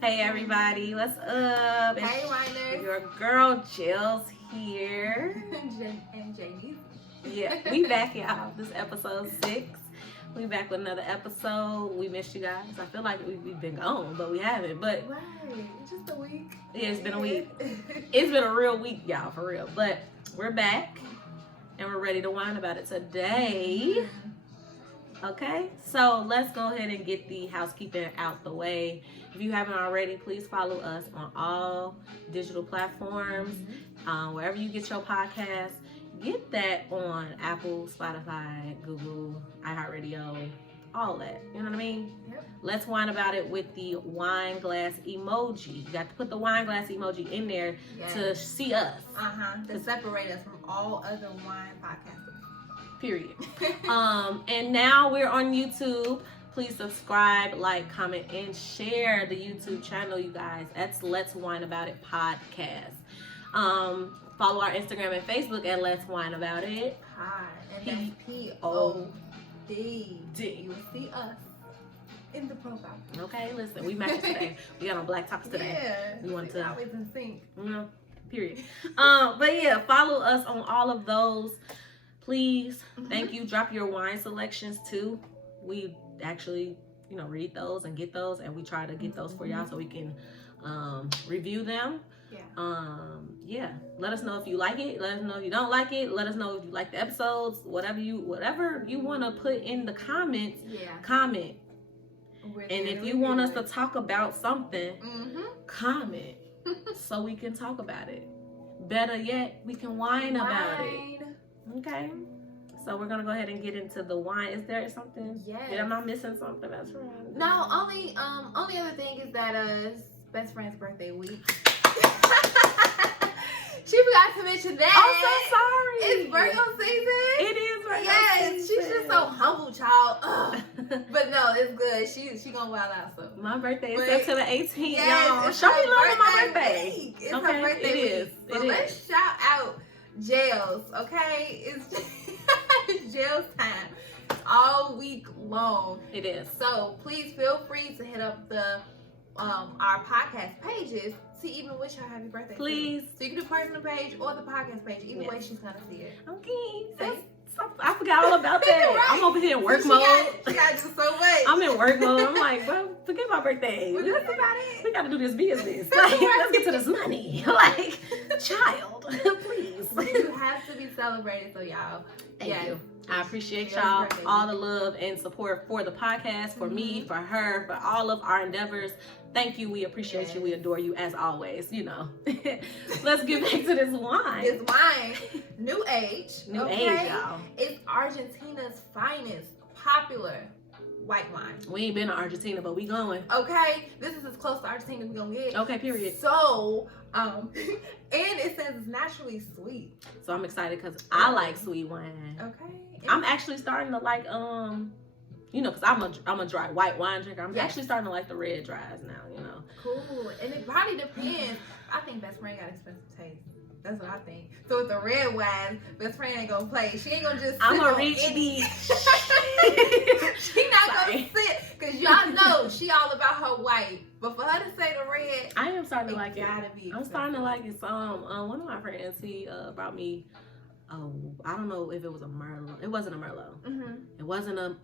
Hey everybody, what's up? Hey Rhiners. Your girl Jill's here. And Jamie. Yeah, we back, y'all. This episode 6. We back with another episode. We missed you guys. I feel like we've been gone, but we haven't. But right, just a week. Yeah, it's been a week. It's been a real week, y'all, for real. But we're back, and we're ready to whine about it today. Okay, so let's go ahead and get the housekeeping out the way. If you haven't already, please follow us on all digital platforms, wherever you get your podcasts. Get that on Apple, Spotify, Google, iHeartRadio, all that. You know what I mean? Yep. Let's whine about it with the wine glass emoji. You got to put the wine glass emoji in there to see us. To separate us from all other wine podcasters. Period. And now we're on YouTube. Please subscribe, like, comment, and share the YouTube channel, you guys. That's Let's Whine About It Podcast. Follow our Instagram and Facebook at Let's Whine About It. Hi, and that's P-O-D. You will see us in the profile. Okay, listen, we matched today. We got on black tops today. Yeah, we wanted to always in sync. Period. But yeah, follow us on all of those. Please, thank you. Drop your wine selections too. We actually, read those and get those, and we try to get those for y'all so we can review them. Yeah. Let us know if you like it. Let us know if you don't like it. Let us know if you like the episodes. Whatever you want to put in the comments. Comment. And if you want us to talk about something, comment so we can talk about it. Better yet, we can whine about it. Okay, so we're gonna go ahead and get into the wine. Is there something? Yes. Am I missing something? That's right. No, only other thing is that it's best friend's birthday week. She forgot to mention that. I'm so sorry. It's Virgo season. It is Virgo season. Yes, she's just so humble, child. But no, it's good. She gonna wild out. So my birthday is September 18th, yes, y'all. Show me love on my birthday. Week. It's her birthday week. So let's shout out Jails, okay? It's Jails time all week long. It is. So please feel free to hit up the our podcast pages to even wish her happy birthday. Please. So you can do personal page or the podcast page. Either way, she's gonna see it. Okay. I forgot all about that. Right. I'm over here in work mode. She gotta do so much. I'm in work mode. I'm like, bro, forget my birthday. We gotta do this business. Like, let's get to this money. Like, child, please. You have to be celebrated, so y'all. Thank you. I appreciate y'all, all the love and support for the podcast, for me, for her, for all of our endeavors. Thank you. We appreciate you. We adore you as always. Let's get back to this wine. This wine, New Age. New Age, y'all. It's Argentina's finest popular white wine. We ain't been to Argentina, but we going. Okay, this is as close to Argentina as we gonna get. Okay, period. So, and it says it's naturally sweet. So I'm excited because I like sweet wine. Okay. I'm actually starting to like because I'm a dry white wine drinker. I'm actually starting to like the red dries now. Cool. And it probably depends. I think best friend got expensive taste. That's what I think. So with the red wine, best friend ain't gonna play. She ain't gonna just. I'm gonna reach these. She not gonna sit because y'all know she all about her white. But for her to say the red, I am starting to like it. Gotta be. I'm starting to like it. One of my friends, he brought me. I don't know if it was a Merlot. It wasn't a Merlot. It wasn't a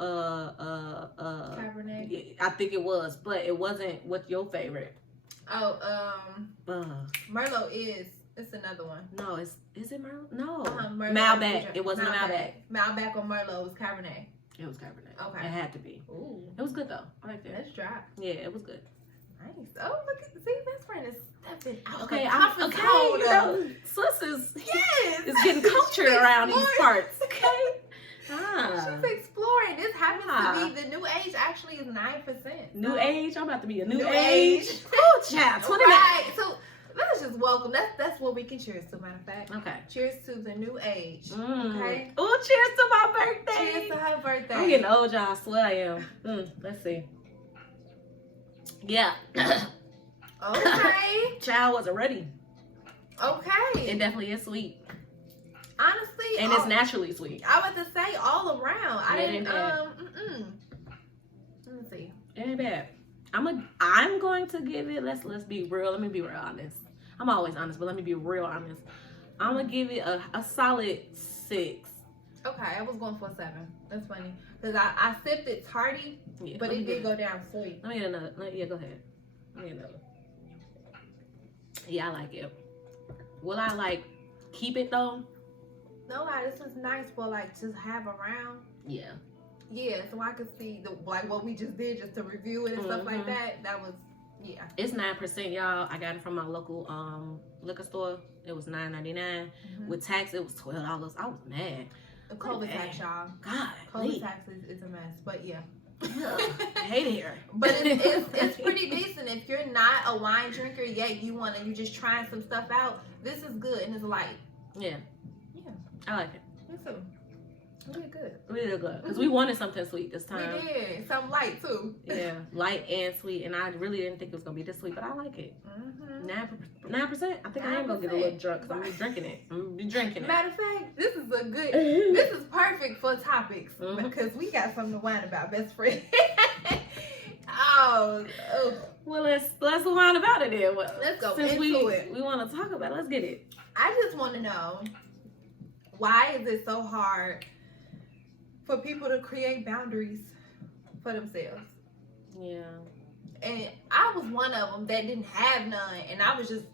Cabernet. Yeah, I think it was, but it wasn't. What's your favorite? Merlot is. It's another one. No, is it Merlot? No. Merlot. Malbec. It wasn't a Malbec. Malbec or Merlot was Cabernet. It was Cabernet. Okay. It had to be. Ooh. It was good though. I like that. That's dry. Yeah, it was good. Nice. Oh, look at best friend is stepping out. Okay, Sis is getting cultured around these parts. Okay. She's exploring. This happens to be the new age. Actually, is 9%. New age. I'm about to be a new age. Oh, child. 20 right. So let's just welcome. That's what we can cheers to. Matter of fact. Okay. Cheers to the new age. Okay. Oh, cheers to my birthday. Cheers to her birthday. I'm getting old, y'all. I swear I am. Let's see. Yeah. Okay. Child wasn't ready. Okay. It definitely is sweet. Honestly. And it's naturally sweet. I was to say all around. I didn't. Let me see. It ain't bad. I'm going to give it. Let's be real. Let me be real honest. I'm always honest, but let me be real honest. I'm gonna give it a solid 6. Okay, I was going for a 7. That's funny because I sipped it tardy, Yeah, but it did go down sweet. Let me get another. Yeah, go ahead. Let me get another. Yeah, I like it. Will I like keep it though? No, this was nice for like to have around. Yeah. Yeah, so I could see like what we just did just to review it and stuff like that. That was It's 9%, y'all. I got it from my local liquor store. It was $9.99. With tax, it was $12. I was mad. The COVID tax, y'all. God, COVID tax is a mess, but yeah. I hate it here. But it's pretty decent. If you're not a wine drinker yet, you just trying some stuff out. This is good and it's light. Yeah. I like it. Me too. We did good. We did good because we wanted something sweet this time. We did something light too. Yeah, light and sweet, and I really didn't think it was gonna be this sweet, but I like it. 9%. I think I am gonna get a little drunk because I'm gonna be drinking it. I'm gonna be drinking it. Matter of fact, this is a good. This is perfect for topics because we got something to whine about, best friend. Oh. Well, let's whine about it then. Let's go Since into it. We want to talk about it. Let's get it. I just want to know, why is it so hard for people to create boundaries for themselves? Yeah. And I was one of them that didn't have none, and I was just,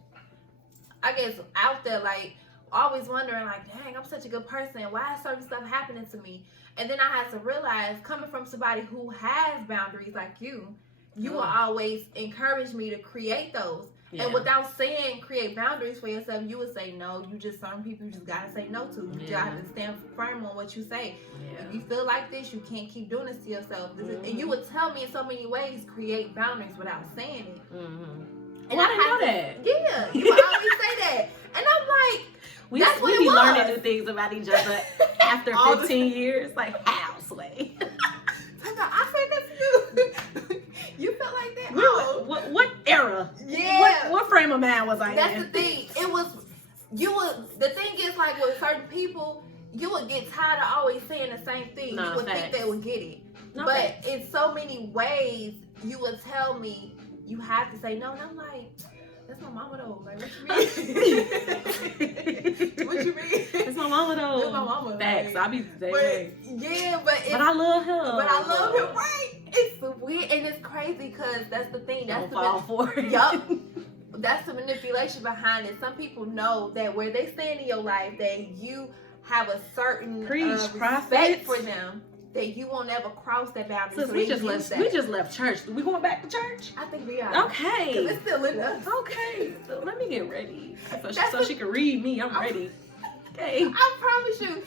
I guess, out there like always wondering like, dang, I'm such a good person. Why is certain stuff happening to me? And then I had to realize, coming from somebody who has boundaries like you will always encourage me to create those. Yeah. And without saying create boundaries for yourself, you would say no. You just, certain people you just gotta say no to. You just have to stand firm on what you say. Yeah. If you feel like this, you can't keep doing this to yourself. And you would tell me in so many ways, create boundaries without saying it. And I didn't know that. Yeah, you would always say that. And I'm like, that's what it was. We be learning new things about each other after 15 years. Like, how, Sway? I said that to you. You felt like that? What era? Yeah. What frame of mind was I in? That's the thing. The thing is, like, with certain people, you would get tired of always saying the same thing. You would think they would get it. But in so many ways, you would tell me, you have to say no. And I'm like, that's my mama though. Like, what you mean? What you mean? It's my mama though. It's my mama. Facts. I be the same way. Yeah, but I love him. But I love him, right? It's weird and it's crazy because that's the thing. That's fall for it. Yup. That's the manipulation behind it. Some people know that where they stand in your life, that you have a certain respect for them, that you won't ever cross that boundary. So we just left church. We going back to church? I think we are. Okay. Because it's still in us. Okay. So let me get ready. So she can read me. I'm ready. Okay. I promise you,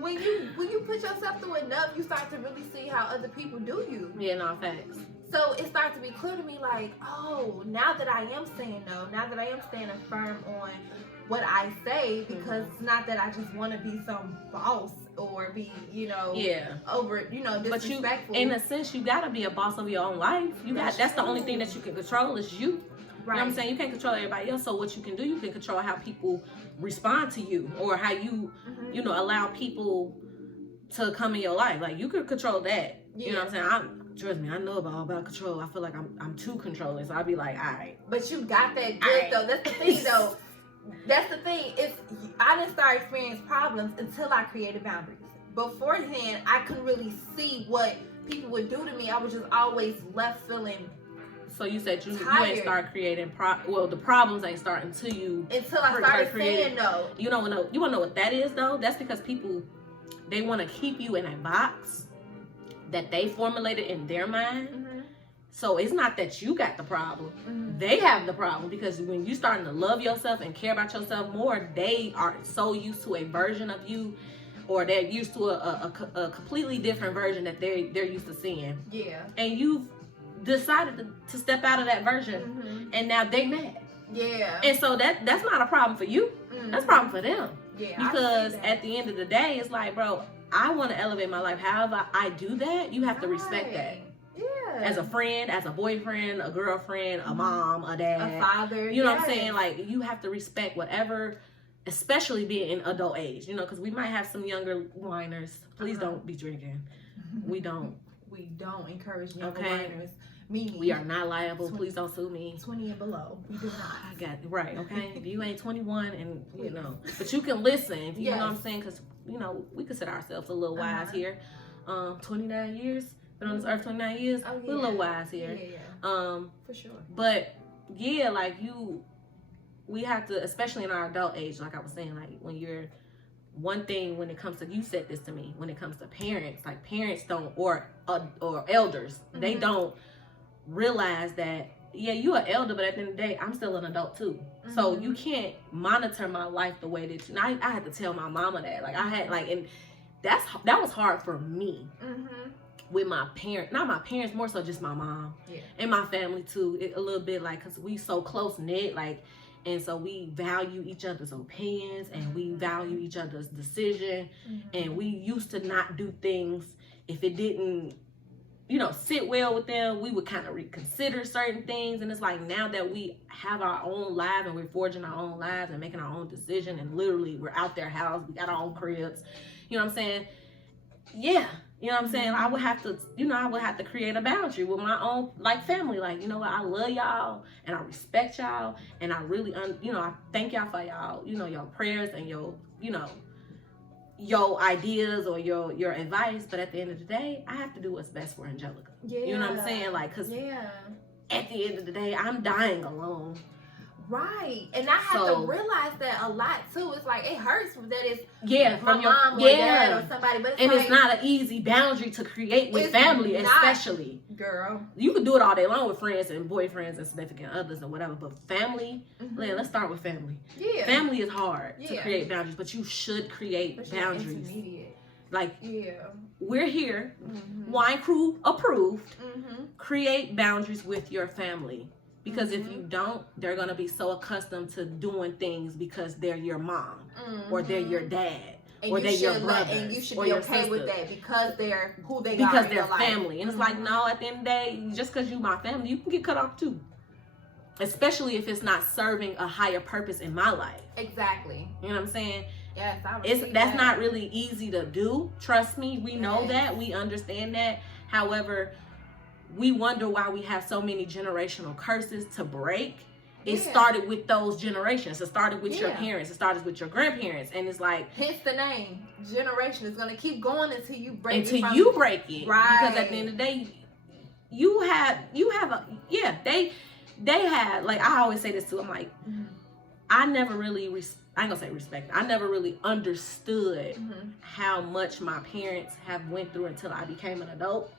when you put yourself through enough, you start to really see how other people do you. Yeah, no, facts. So it starts to be clear to me like, oh, now that I am saying no, now that I am standing firm on what I say, because it's not that I just want to be some boss or be, over, disrespectful. But in a sense, you gotta be a boss of your own life. That's the only thing that you can control is you. Right. You know what I'm saying? You can't control everybody else. So what you can do, you can control how people respond to you, or how you, allow people to come in your life. Like, you can control that. Yeah. You know what I'm saying? Trust me, I know about control. I feel like I'm too controlling, so I'd be like, all right. But you got that good though. That's the thing though. That's the thing. I didn't start experiencing problems until I created boundaries. Beforehand, I couldn't really see what people would do to me. I was just always left feeling. So you said you ain't start creating the problems ain't start until I started saying no. You don't know. You want to know what that is though? That's because people, they want to keep you in a box that they formulated in their mind. So it's not that you got the problem. They have the problem, because when you starting to love yourself and care about yourself more, they are so used to a version of you, or they're used to a completely different version that they're used to seeing. Yeah. And you've decided to step out of that version, and now they mad. Yeah. And so that's not a problem for you. That's a problem for them. Yeah. Because at the end of the day, it's like, bro, I want to elevate my life. However I do that, you have to respect that. Yeah. As a friend, as a boyfriend, a girlfriend, a mom, a dad, a father. You know what I'm saying? Like, you have to respect whatever, especially being in adult age, because we might have some younger whiners. Please don't be drinking. We don't we don't encourage younger Okay. learners. Meaning We are not liable. Please don't sue me. 20 and below. We do not. I got it. Right, okay? If you ain't 21 and, you Please. know, but you can listen. You Yes. know what I'm saying? Because, you know, we consider ourselves a little wise here. 29 years. Been on this earth 29 years. Oh, yeah. We're a little wise here. Yeah. For sure. But, yeah, like, we have to, especially in our adult age, like I was saying, like, when you're, one thing when it comes to, you said this to me, when it comes to parents, like, parents don't, or elders, they don't realize that, yeah, you're an elder, but at the end of the day, I'm still an adult too. So you can't monitor my life the way that you, I had to tell my mama that, like, I had, like, and that was hard for me with my parents, not my parents, more so just my mom and my family too, a little bit, like, because we so close knit, like, and so we value each other's opinions and we value each other's decision, and we used to not do things if it didn't, you know, sit well with them. We would kind of reconsider certain things, and it's like, now that we have our own life and we're forging our own lives and making our own decision, and literally we're out their house, we got our own cribs, you know what I'm saying? Yeah, you know what I'm saying? I would have to, you know, I would have to create a boundary with my own, like, family. Like, you know what, I love y'all and I respect y'all, and I really, you know, I thank y'all for y'all, you know, your prayers and your, you know, your ideas or your advice, but at the end of the day, I have to do what's best for Angelica. You know what I'm saying? Like, because at the end of the day, I'm dying alone. Right. And I have to realize that a lot too. It's like, it hurts that it's from your mom or dad or somebody, but it's not an easy boundary to create with family, especially. Girl, you could do it all day long with friends and boyfriends and significant others and whatever, but family, let's start with family. Family is hard to create boundaries, but you should create boundaries. Like, we're here, Wine Crew approved. Create boundaries with your family, because if you don't, they're gonna be so accustomed to doing things because they're your mom or they're your dad. And or they're your brother, and you should be okay with that because they're who they are. Because they're family. And it's like, no, at the end of the day, just because you my family, you can get cut off too. Especially if it's not serving a higher purpose in my life. Exactly. You know what I'm saying? Yes, that's not really easy to do. Trust me, we know that. We understand that. However, we wonder why we have so many generational curses to break. It started with those generations. It started with your parents. It started with your grandparents. And it's like, hence the name. Generation is going to keep going until you break it. Until you break it. Right. Because at the end of the day, you have they had, like, I always say this too. I'm like, I never really, I ain't gonna say respect. I never really understood how much my parents have went through until I became an adult.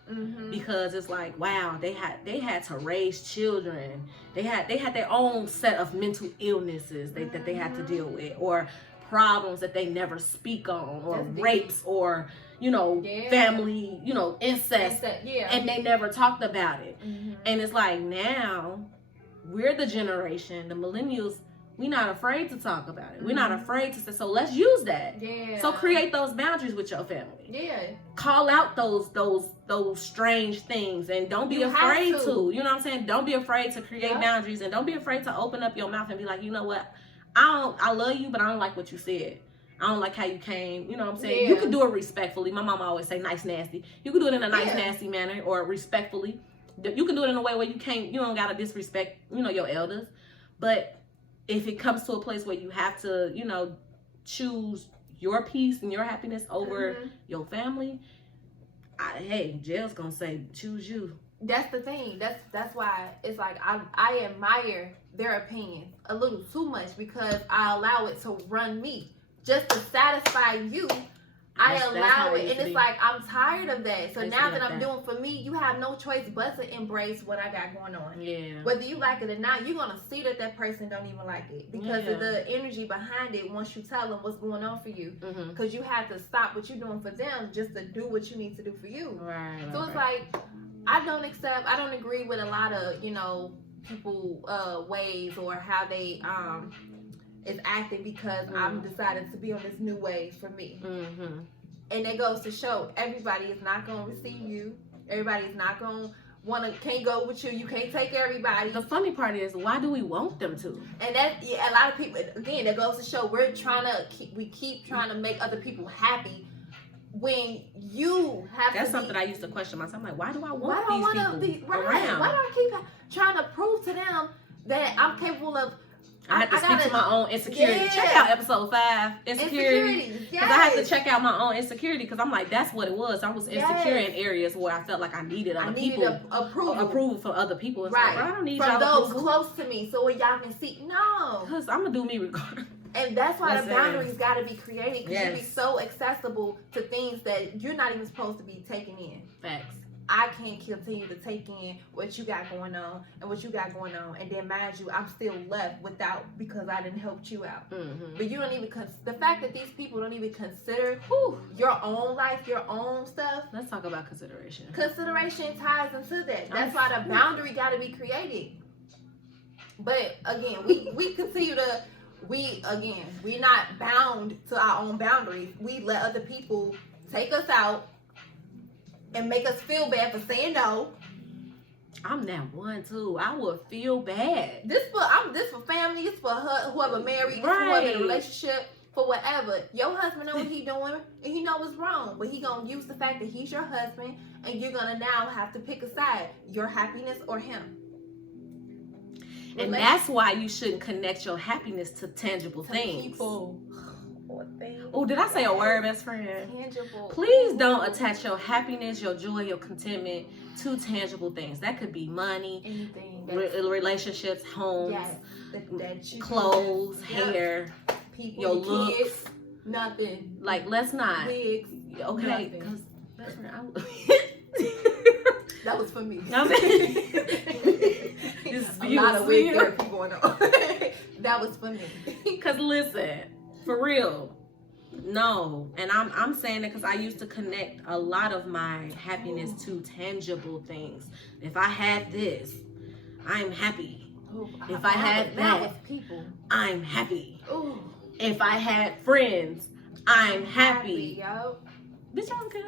Because it's like, wow, they had to raise children. They had their own set of mental illnesses that they had to deal with, or problems that they never speak on, or rapes, or, you know, family, you know, incest, and they never talked about it. And it's like, now we're the generation, the millennials. We're not afraid to talk about it. We're not afraid to say, so let's use that. So create those boundaries with your family. Call out those strange things, and don't be afraid to. You know what I'm saying? Don't be afraid to create boundaries, and don't be afraid to open up your mouth and be like, you know what? I love you, but I don't like what you said. I don't like how you came. You know what I'm saying? You can do it respectfully. My mama always say nice, nasty. You can do it in a nice, nasty manner, or respectfully. You can do it in a way where you don't gotta disrespect, you know, your elders. But if it comes to a place where you have to, you know, choose your peace and your happiness over your family, hey, jail's gonna say, choose you. That's the thing. That's why it's like, I admire their opinion a little too much, because I allow it to run me just to satisfy you. I allow it, and it's like, I'm tired of that. So now that I'm doing for me, you have no choice but to embrace what I got going on. Whether you like it or not, you're gonna see that person don't even like it because of the energy behind it. Once you tell them what's going on for you, because you have to stop what you're doing for them just to do what you need to do for you. So it's like, I don't agree with a lot of, you know, people ways or how they is acting, because I'm deciding to be on this new wave for me. And it goes to show, everybody is not going to receive you. Everybody is not going to can't go with you. You can't take everybody. The funny part is, why do we want them to? And that, a lot of people, again, that goes to show we keep trying to make other people happy when you have That's to something I used to question myself. I'm like, why do I why want do I these want people to around? Why do I keep trying to prove to them that I'm capable of? I have to speak to my own insecurity. Yeah. Check out episode 5, insecurity. Because Yes. I have to check out my own insecurity because I'm like, that's what it was. I was insecure Yes. in areas where I felt like I needed other people. approval from other people. It's right. like, bro, I don't need from y'all those approval. close to me so y'all can see. No. Because I'm going to do me regardless. And that's why Listen. the boundaries got to be created. Because you be Yes. so accessible to things that you're not even supposed to be taking in. Facts. I can't continue to take in what you got going on and what you got going on, and then mind you, I'm still left without because I didn't help you out. Mm-hmm. But you don't even the fact that these people don't even consider your own life, your own stuff. Let's talk about consideration. Consideration ties into that. That's why the boundary got to be created. But again, we continue to we're not bound to our own boundaries. We let other people take us out and make us feel bad for saying no. I'm that one too. I would feel bad. This for family. This for whoever married, this for whoever in a relationship, for whatever. Your husband know what he doing, and he know what's wrong, but he gonna use the fact that he's your husband, and you're gonna now have to pick a side: your happiness or him. And that's why you shouldn't connect your happiness to tangible things. People. Oh, did I say a word, best friend? Tangible. Please don't attach your happiness, your joy, your contentment to tangible things. That could be money, anything, relationships, homes, yes, clothes, hair, people, your looks. Kids, nothing. Like, let's not. Wigs, okay, because best friend, that was for me. It's a lot of wig therapy going on. That was for me. Because listen, for real, no. And I'm saying it because I used to connect a lot of my happiness to tangible things. If I had this, I'm happy. If I had that, people, I'm happy. Ooh. If I had friends, I'm happy. Yo. Bitch, I don't care.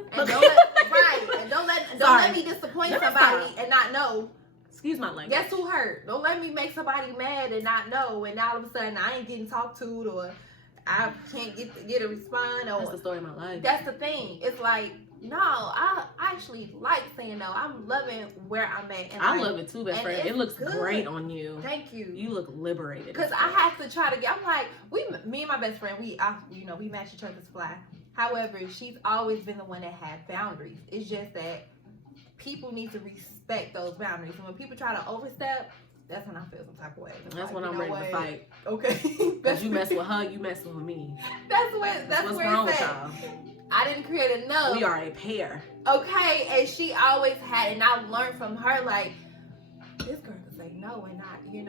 And don't let me disappoint somebody and not know. Excuse my language. Guess who hurt? Don't let me make somebody mad and not know, and all of a sudden I ain't getting talked to, or I can't get a response. Or that's the story of my life. That's the thing. It's like, no, I actually like saying no. I'm loving where I'm at. And I love it too, best friend. It looks good. Great on you. Thank you. You look liberated. Because I have to try to get. I'm like, me and my best friend, we match each other's fly. However, she's always been the one that had boundaries. It's just that people need to respect those boundaries. And when people try to overstep, that's when I feel some type of way. That's when I'm ready to fight. Okay. Because you mess with her, you mess with me. That's what's where wrong it's with at. y'all. I didn't create enough. We are a pair. Okay, and she always had, and I learned from her, like, this girl can say no and not, you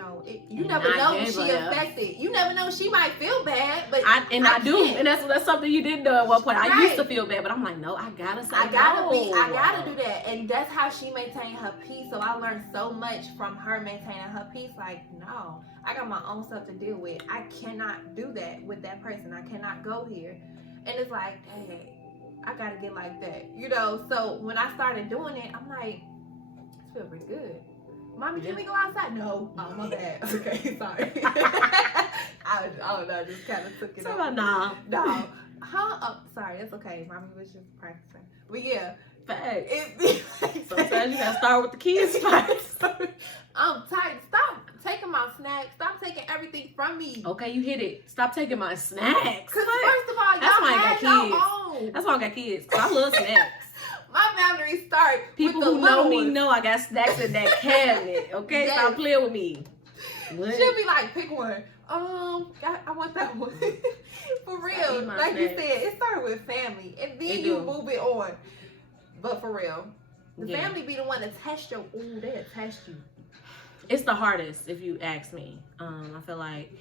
never know when she affected. You never know, she might feel bad, but I do, and that's something you did do at one point. Right. I used to feel bad, but I'm like, no, I gotta say I gotta do that, and that's how she maintained her peace. So I learned so much from her maintaining her peace. Like, no, I got my own stuff to deal with. I cannot do that with that person. I cannot go here, and it's like, hey, I gotta get like that, So when I started doing it, I'm like, this feels pretty good. Mommy, can we go outside? No. Oh, my bad. Okay, sorry. I don't know. Just kind of took it up. No. Huh? Oh, sorry. That's okay. Mommy was just practicing. But yeah. Facts. Sometimes you gotta start with the kids first. I'm tired. Stop taking my snacks. Stop taking everything from me. Okay, you hit it. Stop taking my snacks. Because first of all, y'all had your own. That's why I got kids. Cause I love snacks. My boundaries start. People who know me know I got snacks in that cabinet. Okay, yes. Stop playing with me. What? She'll be like, pick one. I want that one. For real, like you said, it started with family, and then you move it on. But for real, the family be the one that test your. Ooh, they test you. It's the hardest, if you ask me. I feel like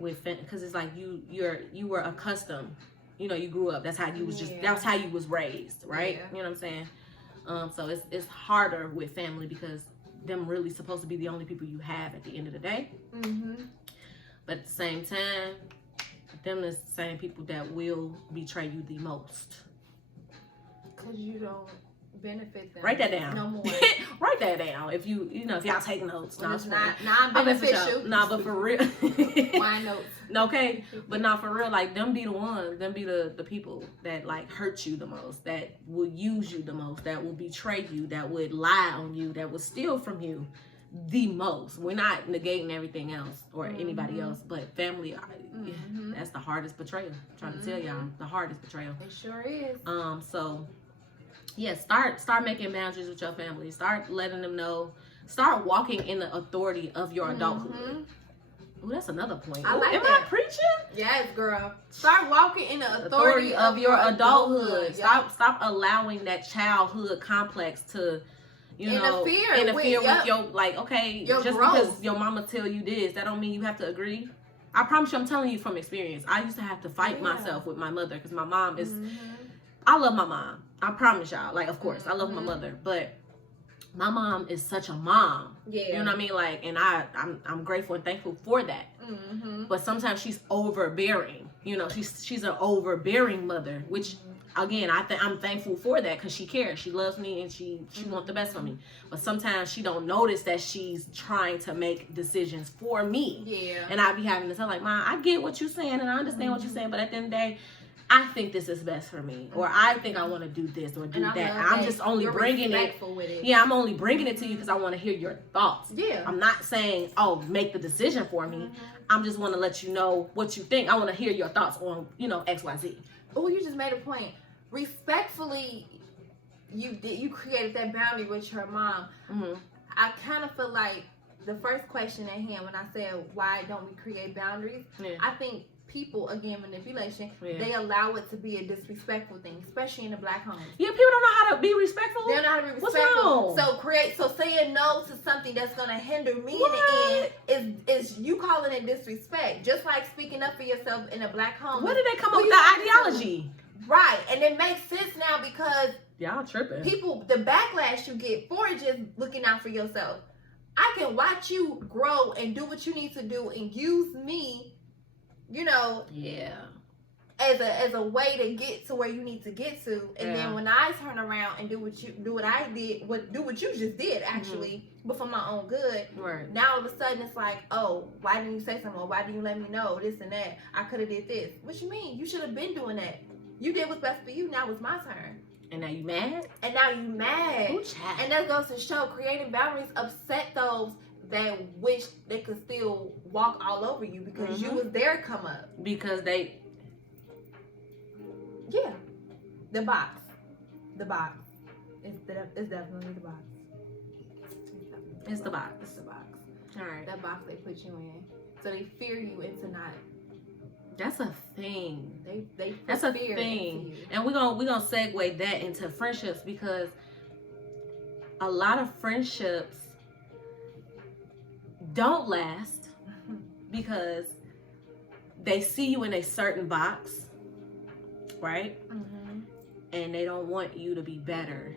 because it's like you were accustomed. You grew up. That's how you was that's how you was raised, right? Yeah. You know what I'm saying? So it's harder with family because them really supposed to be the only people you have at the end of the day. Mm-hmm. But at the same time, them the same people that will betray you the most. Cause you don't benefit them. Write that down. No more. Write that down. If if y'all take notes. When No, it's it's not fine. non-beneficial. Nah, but for real. Wine notes. Okay, but not for real. Like, them be the ones. Them be the people that like hurt you the most. That will use you the most. That will betray you. That would lie on you. That would steal from you the most. We're not negating everything else or anybody else, but family. That's the hardest betrayal. I'm trying to tell y'all, the hardest betrayal. It sure is. So yeah, start making boundaries with your family. Start letting them know. Start walking in the authority of your adulthood. Ooh, that's another point. I like Am that. I preaching? Yes, girl. Start walking in the authority of your adulthood. Yep. Stop allowing that childhood complex to, interfere with your, like, okay, your just growth. because your mama tell you this, that don't mean you have to agree. I promise you, I'm telling you from experience. I used to have to fight myself with my mother because my mom is. I love my mom. I promise y'all. Like, of course, I love my mother, but my mom is such a mom. Yeah. You know what I mean? Like, and I'm grateful and thankful for that. But sometimes she's overbearing. She's an overbearing mother, which again, I'm thankful for that because she cares. She loves me and she wants the best for me. But sometimes she don't notice that she's trying to make decisions for me. Yeah. And I be having to tell, like, Mom, I get what you're saying and I understand what you're saying, but at the end of the day, I think this is best for me, or I think I want to do this or do that. I'm just only bringing it. With it. Yeah, I'm only bringing it to you because I want to hear your thoughts. Yeah. I'm not saying, oh, make the decision for me. I'm just want to let you know what you think. I want to hear your thoughts on, X, Y, Z. Oh, you just made a point. Respectfully, you created that boundary with your mom. I kind of feel like the first question at hand when I said why don't we create boundaries, I think people, again, manipulation, they allow it to be a disrespectful thing, especially in the Black home. Yeah, people don't know how to be respectful. They don't know how to be respectful. So saying no to something that's gonna hinder me in the end is you calling it disrespect. Just like speaking up for yourself in a Black home. Where did they come up with that ideology? Right, and it makes sense now because y'all tripping. People, the backlash you get for just looking out for yourself. I can watch you grow and do what you need to do and use me, as a way to get to where you need to get to. And then when I turn around and do what I did, do what you just did actually, but for my own good. Right. Now all of a sudden it's like, oh, why didn't you say something? Or why didn't you let me know this and that? I could have did this. What you mean? You should have been doing that. You did what's best for you. Now it's my turn. And now you mad? And now you mad. Ooh, child. And that goes to show creating boundaries upset those that wish they could still walk all over you because you was their come up. Because they... Yeah. The box. It's definitely the box. It's the box. It's the box. All right. That box they put you in. So they fear you into not... That's a thing. That's a thing. And we're gonna segue that into friendships because a lot of friendships don't last because they see you in a certain box, right? And they don't want you to be better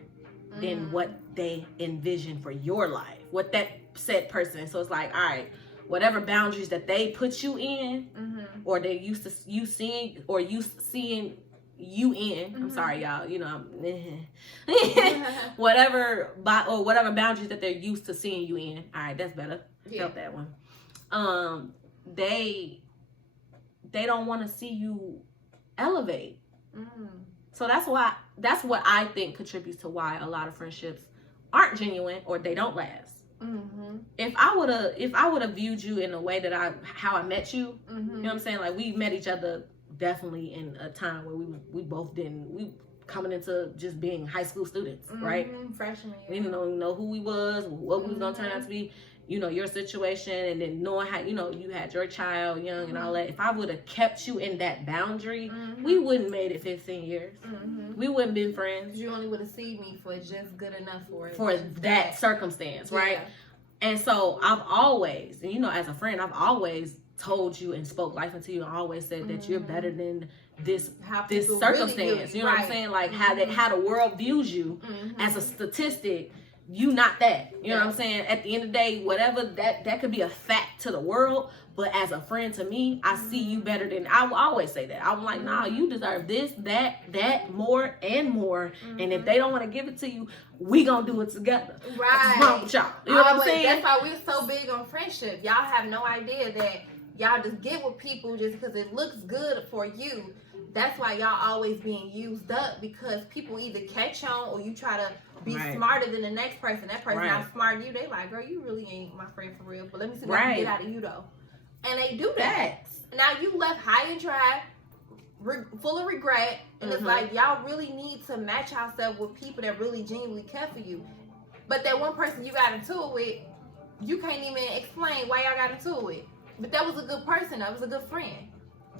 than what they envision for your life, what that said person. So it's like, all right, whatever boundaries that they put you in, or they used to you seeing you in. I'm sorry, y'all. Whatever boundaries that they're used to seeing you in. All right, that's better. Felt that one. They don't want to see you elevate. So that's what I think contributes to why a lot of friendships aren't genuine or they don't last. If I would have viewed you in the way that how I met you, you know what I'm saying? Like, we met each other definitely in a time where we both we coming into just being high school students, right? Freshman year. We didn't even know who we was, what we was gonna turn out to be, your situation, and then knowing how, you had your child young and all that. If I would have kept you in that boundary, we wouldn't made it 15 years. We wouldn't been friends. You only would have seen me for just good enough for that circumstance, right? And so I've always, and as a friend, I've always told you and spoke life into you and always said that you're better than this circumstance. Really, you know what I'm saying? Like how the world views you as a statistic. you not that. You know what I'm saying? At the end of the day, whatever that could be a fact to the world, but as a friend to me, I see you better than I will always say that. I'm like, nah, you deserve this, that, more and more. And if they don't want to give it to you, we gonna do it together. Right. What's wrong with y'all? You know what I'm saying? That's why we're so big on friendship. Y'all have no idea that y'all just get with people just because it looks good for you. That's why y'all always being used up, because people either catch on or you try to be smarter than the next person. That person not smart than you. They like, girl, you really ain't my friend for real. But let me see what I can get out of you though. And they do that. Now you left high and dry, full of regret, and it's like y'all really need to match yourself with people that really genuinely care for you. But that one person you got into it with, you can't even explain why y'all got into it. But that was a good person. That was a good friend.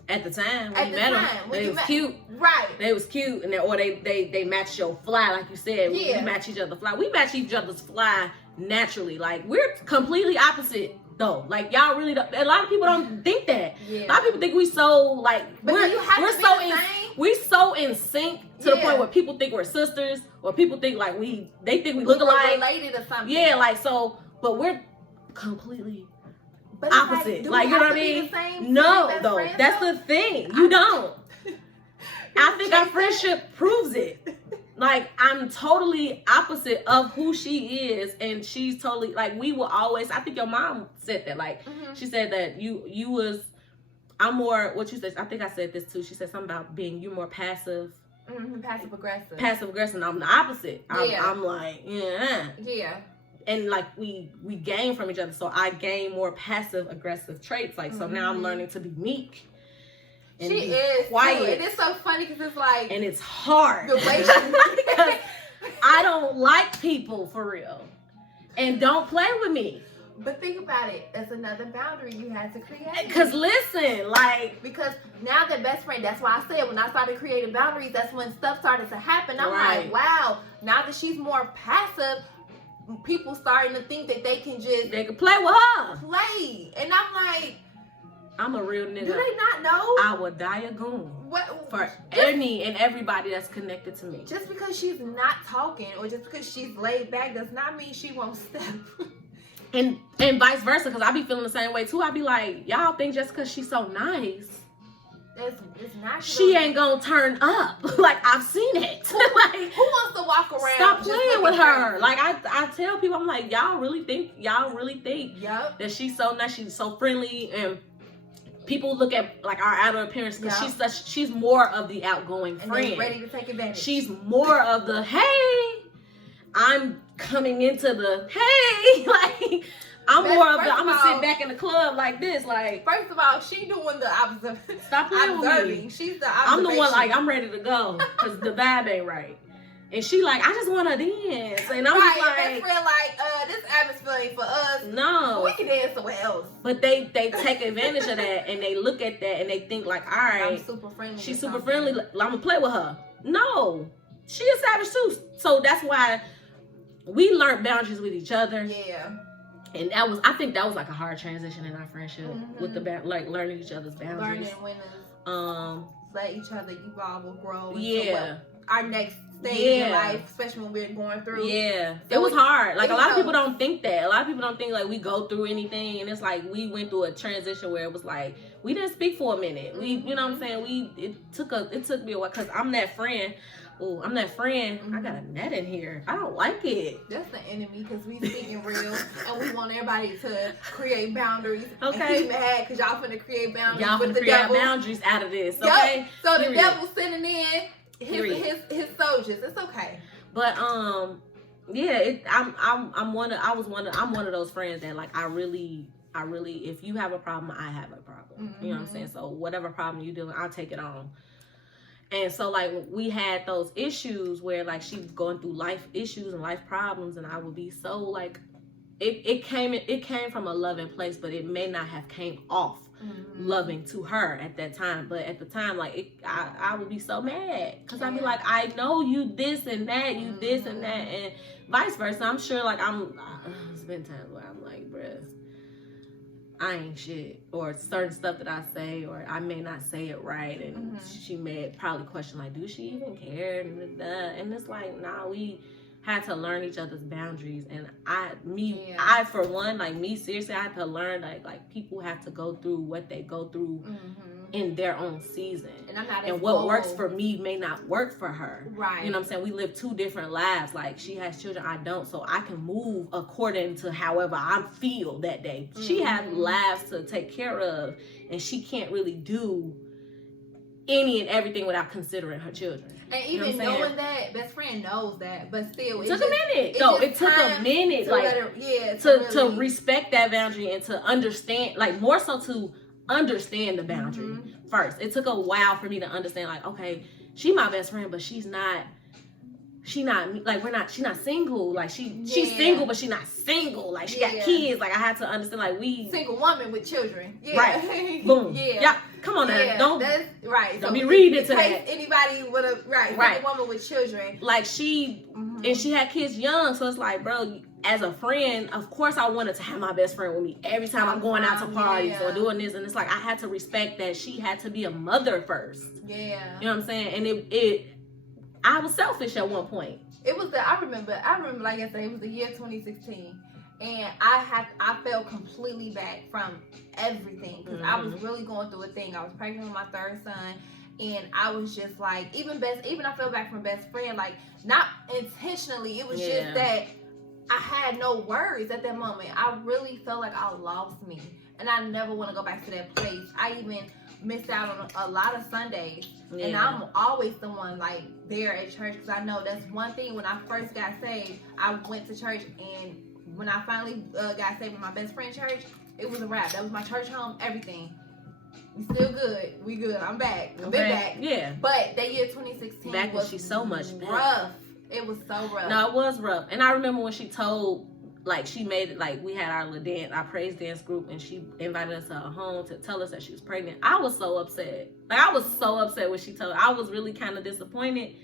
At the time, when you met them, they was cute. Right. They was cute, and they matched your fly, like you said. Yeah. We match each other's fly. We match each other's fly naturally. Like, we're completely opposite, though. Like, y'all really don't. A lot of people don't think that. Yeah. A lot of people think we so, like, we're so in sync to the point where people think we're sisters, or people think, like, they think we look alike. Related or something. Yeah, like, so, but we're completely opposite. Like, you know what I mean? No, though. That's the thing. You don't. I think our friendship proves it. Like, I'm totally opposite of who she is, and she's totally, like, we will always, I think your mom said that, like, she said that I'm more, what you said, I think I said this too, she said something about you more passive. Passive aggressive. Passive aggressive, and I'm the opposite. I'm like, yeah. Yeah. And like we gain from each other, so I gain more passive aggressive traits. Like, so now I'm learning to be meek. And she is quiet. Too. And it's so funny because it's like, and it's hard. The way because I don't like people for real, and don't play with me. But think about it. That's another boundary you had to create. Because listen, like, because now they're best friend. That's why I said when I started creating boundaries, that's when stuff started to happen. I'm like, wow. Now that she's more passive, people starting to think that they can play with her. Play. And I'm like, I'm a real nigga. Do they not know? I would die a goon. For any and everybody that's connected to me. Just because she's not talking or just because she's laid back does not mean she won't step. And vice versa, because I be feeling the same way too. I be like, y'all think just because she's so nice, it's not. She ain't gonna turn up. Like, I've seen it. Like, who wants to walk around? Stop playing with her. Like, I tell people, I'm like, y'all really think that she's so nice, she's so friendly, and people look at like our outer appearance because she's more of the outgoing friend, and ready to take advantage. She's more of the I'm coming into the like. I'm more of the, I'm gonna sit back in the club like this, like. First of all, she doing the opposite. Stop playing with me. She's the I'm the one, like, I'm ready to go because the vibe ain't right. And she like, I just want to dance. And I'm just like, best friend, like, this atmosphere ain't for us. No. We can dance somewhere else. But they take advantage of that, and they look at that and they think like, all right, I'm super friendly. She's super friendly. I'm gonna play with her. No, she is savage too. So that's why we learned boundaries with each other. Yeah. And I think that was like a hard transition in our friendship with like learning each other's boundaries. Learning when to let each other evolve or grow. Yeah. Our next stage in life, especially when we're going through. Yeah. So it was hard. Like, a lot of people don't think that. A lot of people don't think like we go through anything, and it's like we went through a transition where it was like we didn't speak for a minute. We, you know what I'm saying? It took me a while because I'm that friend. Oh, I'm that friend. I got a net in here. I don't like it. That's the enemy because we speaking real and we want everybody to create boundaries. Okay. And he's mad because y'all finna create boundaries. Y'all finna create boundaries out of this. Okay. Yep. So the devil's sending in his soldiers. It's okay. But yeah. I'm one of those friends that like I really, if you have a problem, I have a problem. You know what I'm saying? So whatever problem you dealing, I'll take it on. And so, like, we had those issues where, like, she was going through life issues and life problems, and I would be so, like, it came from a loving place, but it may not have came off loving to her at that time. But at the time, like, I would be so mad because I'd be like, I know you this and that, you this and that, and vice versa. I'm sure, like, it's been times where I'm like, bruh, I ain't shit, or certain stuff that I say, or I may not say it right, and she may probably question like, do she even care? And it's like, nah, we had to learn each other's boundaries. And I for one, like me, seriously, I had to learn like people have to go through what they go through in their own season. And I'm not and what works for me may not work for her. Right. You know what I'm saying? We live two different lives. Like, she has children, I don't. So I can move according to however I feel that day. She has lives to take care of, and she can't really do any and everything without considering her children. And even knowing that, best friend knows that, but still, it took a minute. It took a minute, to respect that boundary and to understand, like, more so to understand the boundary first. It took a while for me to understand, like, okay, she my best friend, but she's not like, she's not single. Like, she's single, but she's not single. Like, she got kids. Like, I had to understand, like, we single woman with children. Yeah. Right. Boom. Yeah. Come on now. Don't. That's right. Don't be reading into that. Anybody with a single woman with children. Like, she and she had kids young, so it's like, bro, as a friend, of course I wanted to have my best friend with me every time I'm going out to parties or doing this, and it's like I had to respect that she had to be a mother first. Yeah. You know what I'm saying? And I was selfish at one point. It was I remember like I said, it was the year 2016. And I fell completely back from everything because I was really going through a thing. I was pregnant with my third son, and I was just like, even I fell back from best friend, like, not intentionally. It was just that I had no words at that moment. I really felt like I lost me, and I never want to go back to that place. I even missed out on a lot of Sundays, and I'm always the one, like, there at church, because I know that's one thing. When I first got saved, I went to church, and when I finally got saved with my best friend church, it was a wrap. That was my church home, everything. We still good. We good. I'm back. I've been back. Yeah. But that year 2016 back was she's so much rough. It was so rough. No, it was rough. And I remember when she told, like, she made it, like, we had our little dance, our praise dance group, and she invited us to her home to tell us that she was pregnant. I was so upset. Like, I was so upset when she told her. I was really kind of disappointed.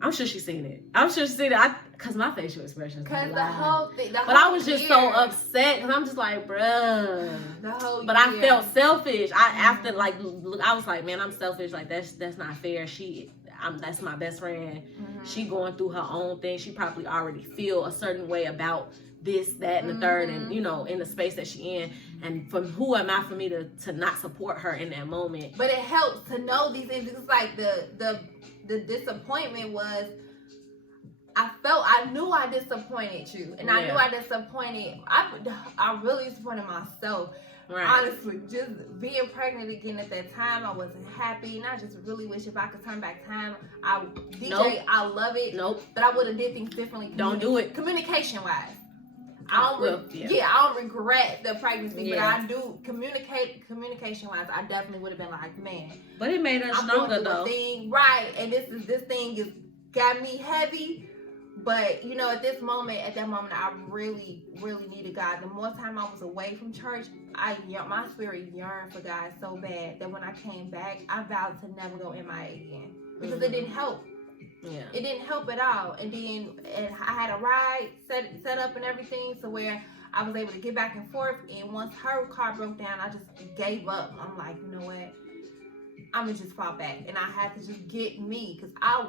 I'm sure she's seen it. Because my facial expression. Because the whole thing. But I was just so upset because I'm just like, bruh. The whole But I felt selfish. After, like, I was like, man, I'm selfish. Like, that's not fair. That's my best friend. She going through her own thing. She probably already feel a certain way about this, that, and the third, and, you know, in the space that she in. And from who am I for me to not support her in that moment? But it helps to know these things. It's like the disappointment was, I knew I disappointed you, and I knew I disappointed. I really disappointed myself. Right. Honestly, just being pregnant again at that time, I wasn't happy, and I just really wish if I could turn back time. I love it. But I would have did things differently. Don't do it. Communication wise, I don't regret the pregnancy, but I do communication wise. I definitely would have been like, man. But it made us stronger though. Right, and this thing is got me heavy. But, you know, at that moment, I really, really needed God. The more time I was away from church, my spirit yearned for God so bad that when I came back, I vowed to never go MIA again. Because it didn't help. Yeah. It didn't help at all. And then I had a ride set up and everything, so where I was able to get back and forth. And once her car broke down, I just gave up. I'm like, you know what? I'm gonna just fall back, and I had to just get me, because I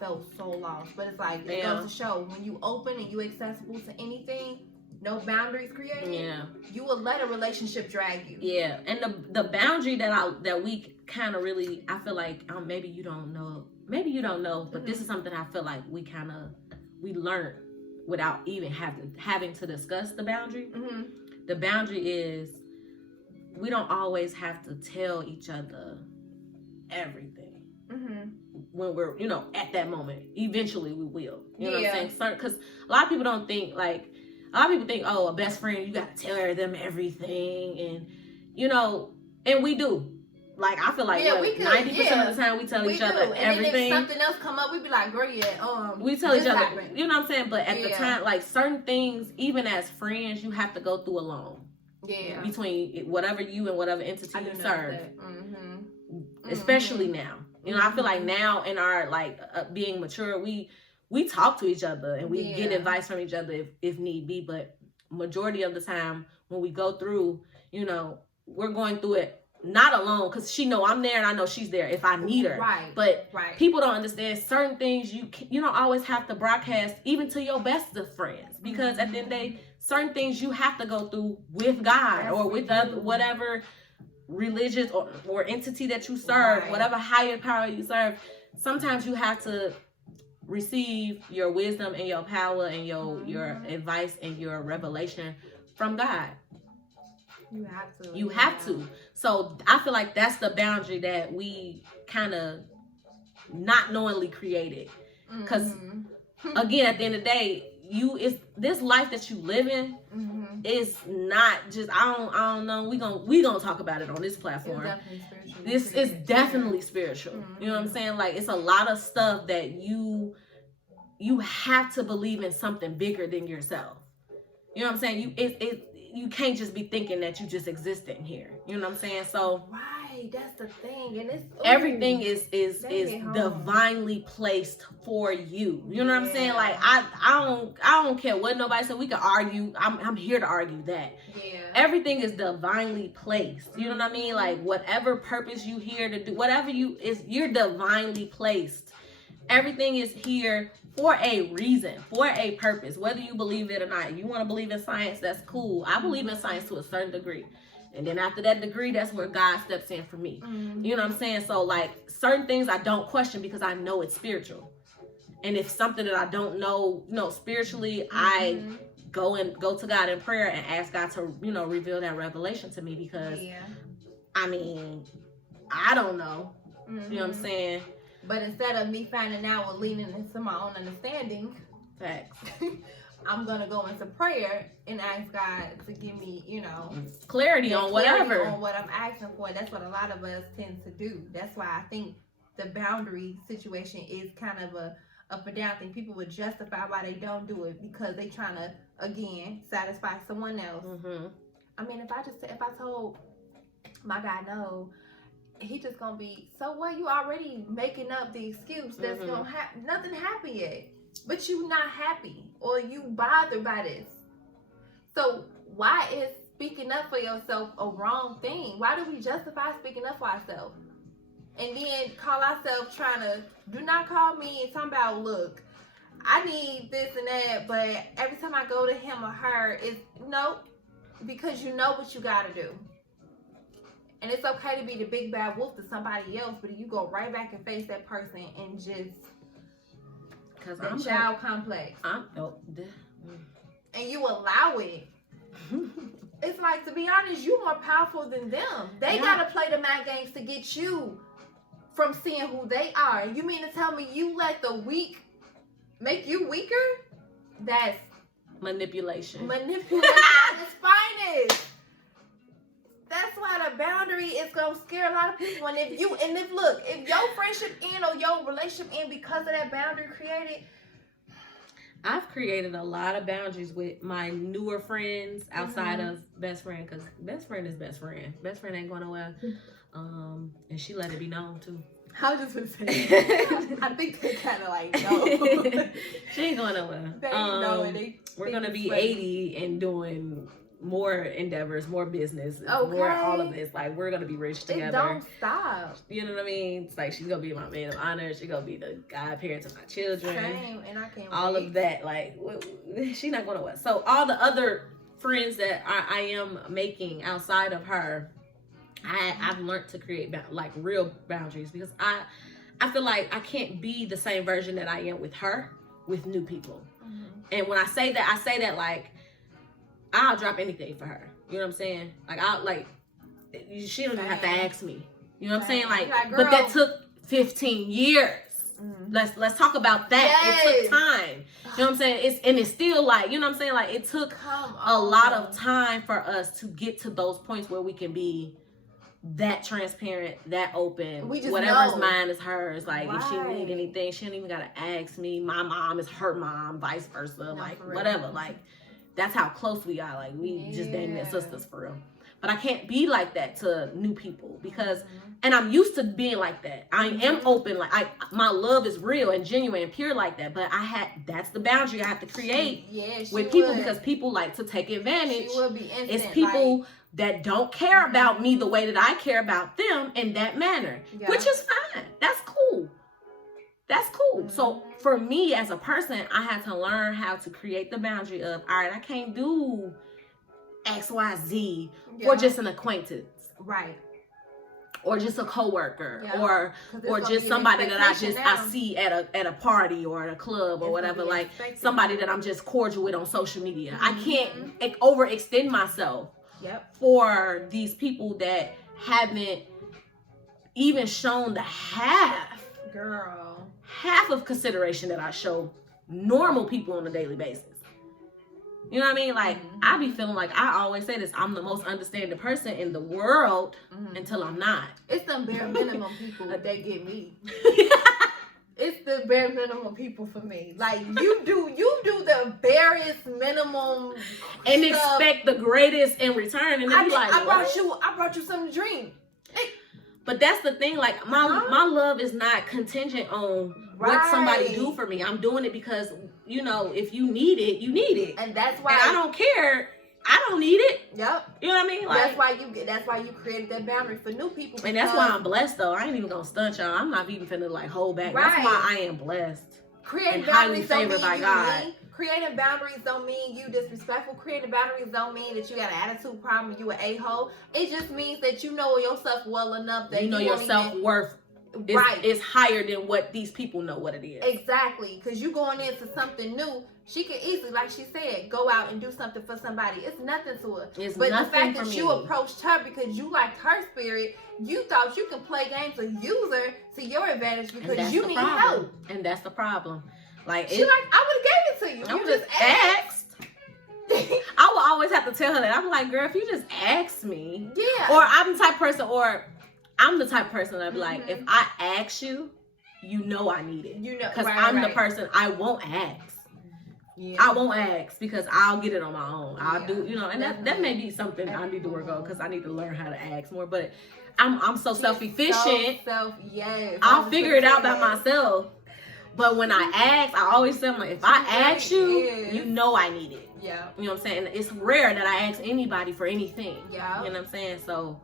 felt so lost. But it's like, it goes to show, when you open and you accessible to anything, no boundaries created, you will let a relationship drag you. Yeah, and the boundary that we kind of really, I feel like, maybe you don't know, but this is something I feel like we learned without even having to discuss the boundary. The boundary is, we don't always have to tell each other everything when we're, you know, at that moment. Eventually we will, you know what I'm saying? Because a lot of people don't think, like, oh, a best friend, you gotta tell them everything, and, you know, and we do. Like, I feel like 90% of the time we tell each other everything. And then if something else come up, we be like, girl, we tell each other, you know what I'm saying? But at the time, like, certain things, even as friends, you have to go through alone. Yeah. Between whatever you and whatever entity you serve. Especially now. You know, I feel like now in our, like, being mature, we talk to each other and we get advice from each other if need be. But majority of the time when we go through, you know, we're going through it not alone, because she know I'm there and I know she's there if I need her. Right. But Right. people don't understand certain things. You don't always have to broadcast even to your best of friends, because at the end of the day, certain things you have to go through with God or with whatever religious or entity that you serve, whatever higher power you serve. Sometimes you have to receive your wisdom and your power and your advice and your revelation from God. You have to. So I feel like that's the boundary that we kind of not knowingly created. Because again, at the end of the day, this life that you live in is not just I don't know. We gonna talk about it on this platform. This is definitely spiritual. You know what I'm saying? Like, it's a lot of stuff that you have to believe in something bigger than yourself. You know what I'm saying? You can't just be thinking that you just exist in here. You know what I'm saying? So that's the thing, and it's everything is divinely placed for you. You know what I'm saying? Like, I don't care what nobody said. We can argue. I'm here to argue that. Yeah. Everything is divinely placed. You know what I mean? Like, whatever purpose you here to do, whatever you're divinely placed. Everything is here for a reason, for a purpose, whether you believe it or not. You want to believe in science, that's cool. I believe in science to a certain degree. And then after that degree, that's where God steps in for me. You know what I'm saying? So, like, certain things I don't question because I know it's spiritual. And if something that I don't know, spiritually, I go to God in prayer and ask God to, reveal that revelation to me, because, I mean, I don't know. You know what I'm saying? But instead of me finding out or leaning into my own understanding, facts, I'm going to go into prayer and ask God to give me, clarity on whatever. On what I'm asking for. That's what a lot of us tend to do. That's why I think the boundary situation is kind of a up and down thing. People would justify why they don't do it because they trying to, again, satisfy someone else. I mean, if I told my guy no, he just gonna be, so what? You already making up the excuse that's gonna happen. Nothing happened yet, but you not happy or you bothered by this. So why is speaking up for yourself a wrong thing? Why do we justify speaking up for ourselves and then call ourselves trying to do not call me and talking about, look, I need this and that, but every time I go to him or her, it's no, because you know what you gotta do. And it's okay to be the big bad wolf to somebody else, but you go right back and face that person and just, because I'm child complex. And you allow it. It's like, to be honest, you more powerful than them. They gotta play the mind games to get you from seeing who they are. You mean to tell me you let the weak make you weaker? That's manipulation. Manipulation at its finest. That's why the boundary is gonna scare a lot of people. And if your friendship end or your relationship end because of that boundary created. I've created a lot of boundaries with my newer friends outside of best friend, because best friend is best friend. Best friend ain't going nowhere. And she let it be known too. I was just gonna say, I think they kind of like know. She ain't going nowhere. They know we're gonna be 80 and doing more endeavors, more business, more all of this. Like, we're gonna be rich together. It don't stop. You know what I mean? It's like, she's gonna be my man of honor. She's gonna be the godparent of my children. Same, and I can't all wait. Of that. Like, she's not going nowhere. So all the other friends that I am making outside of her, I've learned to create like real boundaries, because I feel like I can't be the same version that I am with her with new people. And when I say that like, I'll drop anything for her. You know what I'm saying? Like, she don't even have to ask me. You know what I'm saying? Like, but that took 15 years. Let's talk about that. Yes. It took time. You know what I'm saying? It's still like, you know what I'm saying? Like, it took a lot of time for us to get to those points where we can be that transparent, that open. We just whatever's mine is hers. Like, if she need anything, she don't even gotta ask me. My mom is her mom, vice versa. No, like, whatever. Like, that's how close we are. Like, we just dating as Yeah. sisters for real. But I can't be like that to new people because, and I'm used to being like that. I am open. Like, my love is real and genuine and pure like that. But that's the boundary I have to create with people because people like to take advantage. She will be instant, it's people like, that don't care about me the way that I care about them in that manner, which is fine. That's cool. That's cool. So for me as a person, I had to learn how to create the boundary of, all right, I can't do XYZ for just an acquaintance. Right. Or just a coworker, Yeah. or just somebody that I see at a party or at a club or whatever, like somebody that I'm just cordial with on social media. I can't overextend myself for these people that haven't even shown the half of consideration that I show normal people on a daily basis. You know what I mean? Like, I be feeling like, I always say this, I'm the most understanding person in the world until I'm not. It's the bare minimum people that get me. It's the bare minimum people for me. Like, you do the barest minimum and stuff. Expect the greatest in return. And then I brought you something to drink. But that's the thing, like, my love is not contingent on what somebody do for me. I'm doing it because, you know, if you need it, you need it. And that's why I don't care. I don't need it. Yep. You know what I mean? Like, that's why you created that boundary for new people. And that's why I'm blessed, though. I ain't even gonna stunt y'all. I'm not even finna like hold back. Right. That's why I am blessed. Creating boundaries don't mean you mean. Creating boundaries don't mean you disrespectful. Creating boundaries don't mean that you got an attitude problem, you an a-hole. It just means that you know yourself well enough that you know your self-worth is higher than what these people know what it is. Exactly. Because you going into something new, she can easily, like she said, go out and do something for somebody. It's nothing to her. But the fact that you approached her because you liked her spirit, you thought you could play games or use her to your advantage because you need help. And that's the problem. Like, I would have gave it to you. You just asked. I will always have to tell her that. I'm like, girl, if you just ask me. Yeah. Or I'm the type of person that'd be like, if I ask you, you know I need it. You know, because I'm the person, I won't ask. Yeah. I won't ask because I'll get it on my own. I'll do, you know, and that may be something I need to work on because I need to learn how to ask more. But I'm so self-efficient. I'll figure it out by myself. But when I ask, I always say, like, if I ask you, you know I need it. Yeah. You know what I'm saying? It's rare that I ask anybody for anything. Yeah. You know what I'm saying? So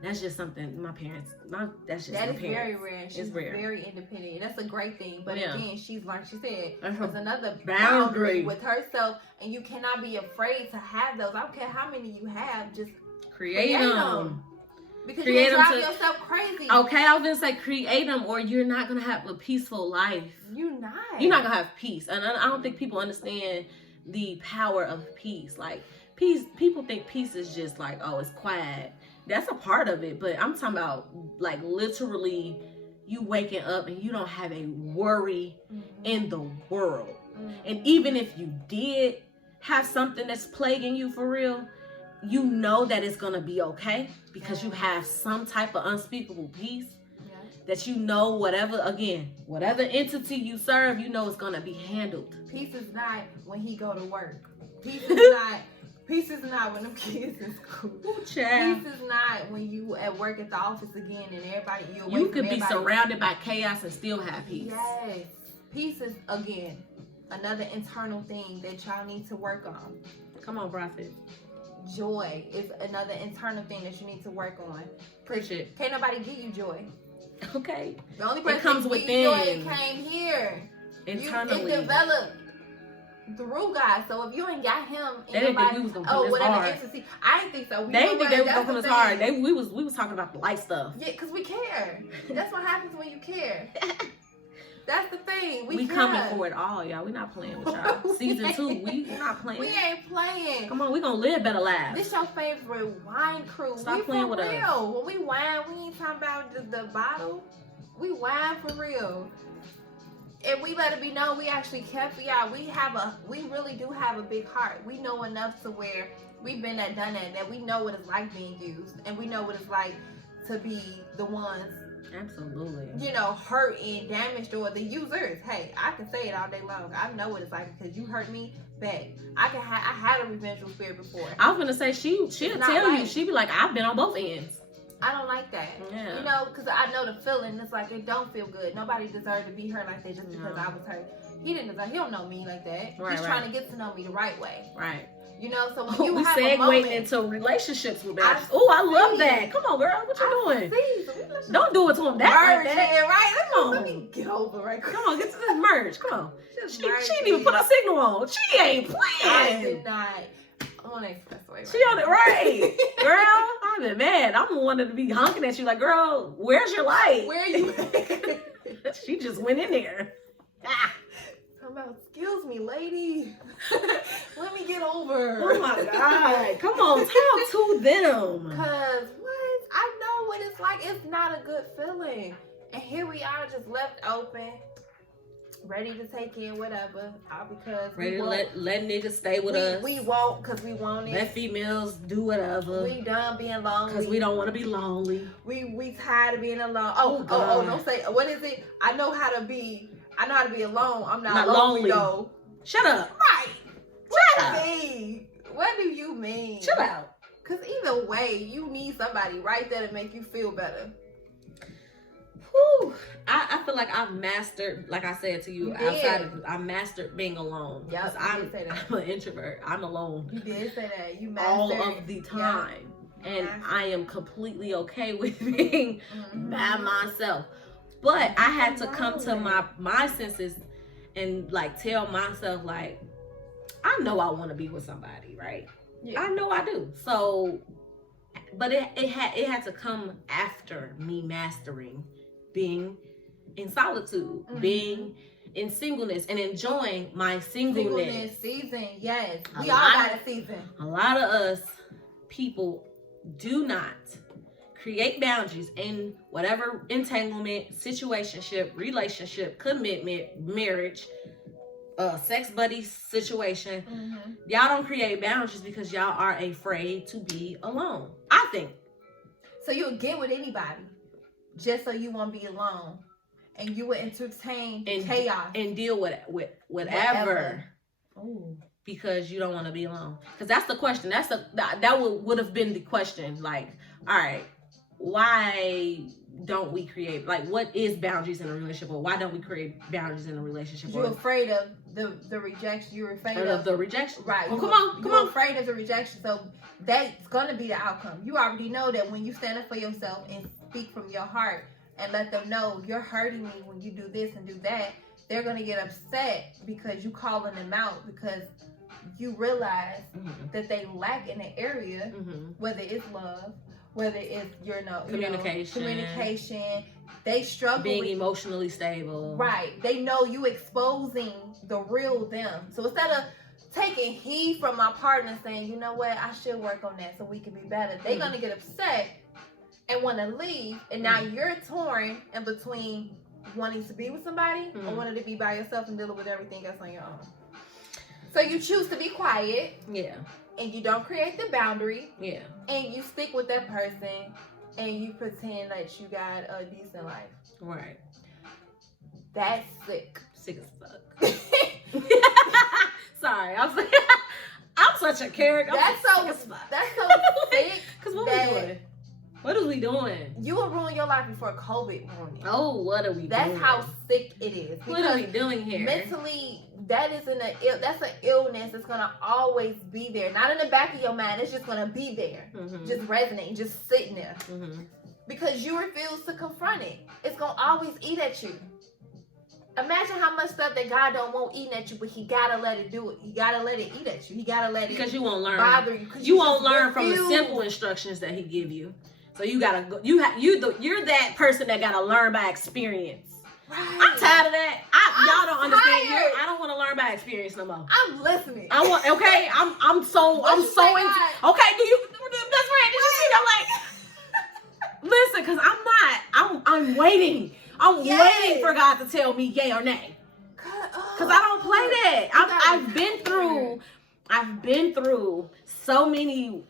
that's just something my parents, that's just that my is parents. Very rare. She's it's rare. Very independent. That's a great thing. But again, she's like she said, there's another boundary with herself, and you cannot be afraid to have those. I don't care how many you have, just create them. Because you drive yourself crazy. Okay, I was gonna say create them, or you're not gonna have a peaceful life. You're not gonna have peace, and I don't think people understand the power of peace. Like peace, people think peace is just like, oh, it's quiet. That's a part of it, but I'm talking about like literally you waking up and you don't have a worry in the world. And even if you did have something that's plaguing you for real, you know that it's gonna be okay because you have some type of unspeakable peace that you know whatever entity you serve, you know it's gonna be handled. Peace is not when he go to work. Peace is not when them kids in school. Peace is not when you at work at the office again and everybody you could be surrounded by chaos and still have peace. Yes. Peace is again another internal thing that y'all need to work on. Come on, Prophet. Joy is another internal thing that you need to work on. Appreciate. Can't nobody give you joy. Okay. The only person it comes that within. Joy came here. Internally. It developed through God. So if you ain't got him, they didn't think we was gonna come this hard. Entity, I didn't think so. They didn't think they was gonna come this hard. We was talking about the light stuff. Yeah, because we care. That's what happens when you care. That's the thing. We coming for it all, y'all. We not playing with y'all. Season 2, we not playing. We ain't playing. Come on, we gonna live better lives. This your favorite wine crew. Stop playing with us. When we wine, we ain't talking about the bottle. We wine for real. And we let it be known we actually care for y'all. We really do have a big heart. We know enough to where we've been there, done that we know what it's like being used. And we know what it's like to be the ones absolutely hurt and damaged or the users. Hey, I can say it all day long. I know what it's like because you hurt me. back. I had a revengeful spirit before. I was gonna say she'll tell you. She'd be like, I've been on both ends. I don't like that. Yeah. You know, because I know the feeling. It's like it don't feel good. Nobody deserved to be hurt like that just because I was hurt. He didn't deserve. He don't know me like that. Right, He's trying to get to know me the right way. Right. You know, so when you we have a segueing moment into relationships with that. Oh, I love that. Come on, girl. What you doing? So don't do it to him that like that. Right? Come on. Let me get over right quick. Come on, get to this merge. Come on. She didn't even put her signal on. She ain't playing. I did not. I'm on the expressway. Right She on it right. Girl, I've been mad. I'm the one to be honking at you like, girl, where's your light? Where are you at? She just went in there. About, excuse me, lady. Let me get over. Oh my God. Come on, talk to them. Cause what? I know what it's like. It's not a good feeling. And here we are just left open, ready to take in whatever. All because ready to let niggas stay with us. We won't because we want it. Let females do whatever. We done being lonely. Because we don't want to be lonely. We tired of being alone. Oh, don't say, what is it? I know how to be alone. I'm not lonely though. Shut up. Right. Shut up. What do you mean? Chill out. Because either way, you need somebody right there to make you feel better. Whew. I feel like I've mastered, like I said to you outside of I mastered being alone. Yes, I'm an introvert. I'm alone. You did say that. You mastered all of the time. Yeah. And I am completely okay with being by myself. But I had to come to my senses and like tell myself like, I know I want to be with somebody, right? Yeah. I know I do. So, but it had to come after me mastering being in solitude, being in singleness and enjoying my singleness season. Yes, we all got a season. A lot of us people do not create boundaries in whatever entanglement, situationship, relationship, commitment, marriage, sex buddy situation. Y'all don't create boundaries because y'all are afraid to be alone. I think. So you'll get with anybody just so you won't be alone, and you would entertain chaos and deal with whatever. Ooh. Because you don't want to be alone. Because that's the question. That would have been the question. Like, all right, why don't we create, like, what is boundaries in a relationship, or why don't we create boundaries in a relationship? You're afraid of the rejection. You're afraid of the rejection, right? Well, come on. You're afraid of the rejection, so that's gonna be the outcome. You already know that when you stand up for yourself and speak from your heart and let them know you're hurting me when you do this and do that, they're gonna get upset because you calling them out because you realize that they lack in the area, whether it's love, whether it's communication, they struggle being emotionally stable. Right. They know you exposing the real them. So instead of taking heed from my partner saying, you know what, I should work on that so we can be better, they're gonna get upset and want to leave, and now you're torn in between wanting to be with somebody or wanting to be by yourself and dealing with everything else on your own. So you choose to be quiet. Yeah. And you don't create the boundary. Yeah. And you stick with that person and you pretend that you got a decent life. Right. That's sick. Sick as fuck. Sorry. I'm such a character. That's so sick. Because what we doing? What are we doing? You will ruin your life before COVID ruined it. Oh, what are we doing? That's how sick it is. What are we doing here? Mentally, that's an illness that's gonna always be there. Not in the back of your mind. It's just gonna be there, just resonating, just sitting there, because you refuse to confront it. It's gonna always eat at you. Imagine how much stuff that God don't want eating at you, but He gotta let it do it. He gotta let it eat at you. He gotta let it because you won't learn. Bother you. You won't learn from the simple instructions that He give you. So you gotta go. You're that person that gotta learn by experience. Right. I'm tired of that. Y'all don't understand. I don't want to learn by experience no more. I'm listening. Okay. I'm so into. Okay. Do you, best friend? Did you see that? Like, listen, because I'm waiting. I'm waiting for God to tell me yay or nay. Because I don't play that. I've been through so many.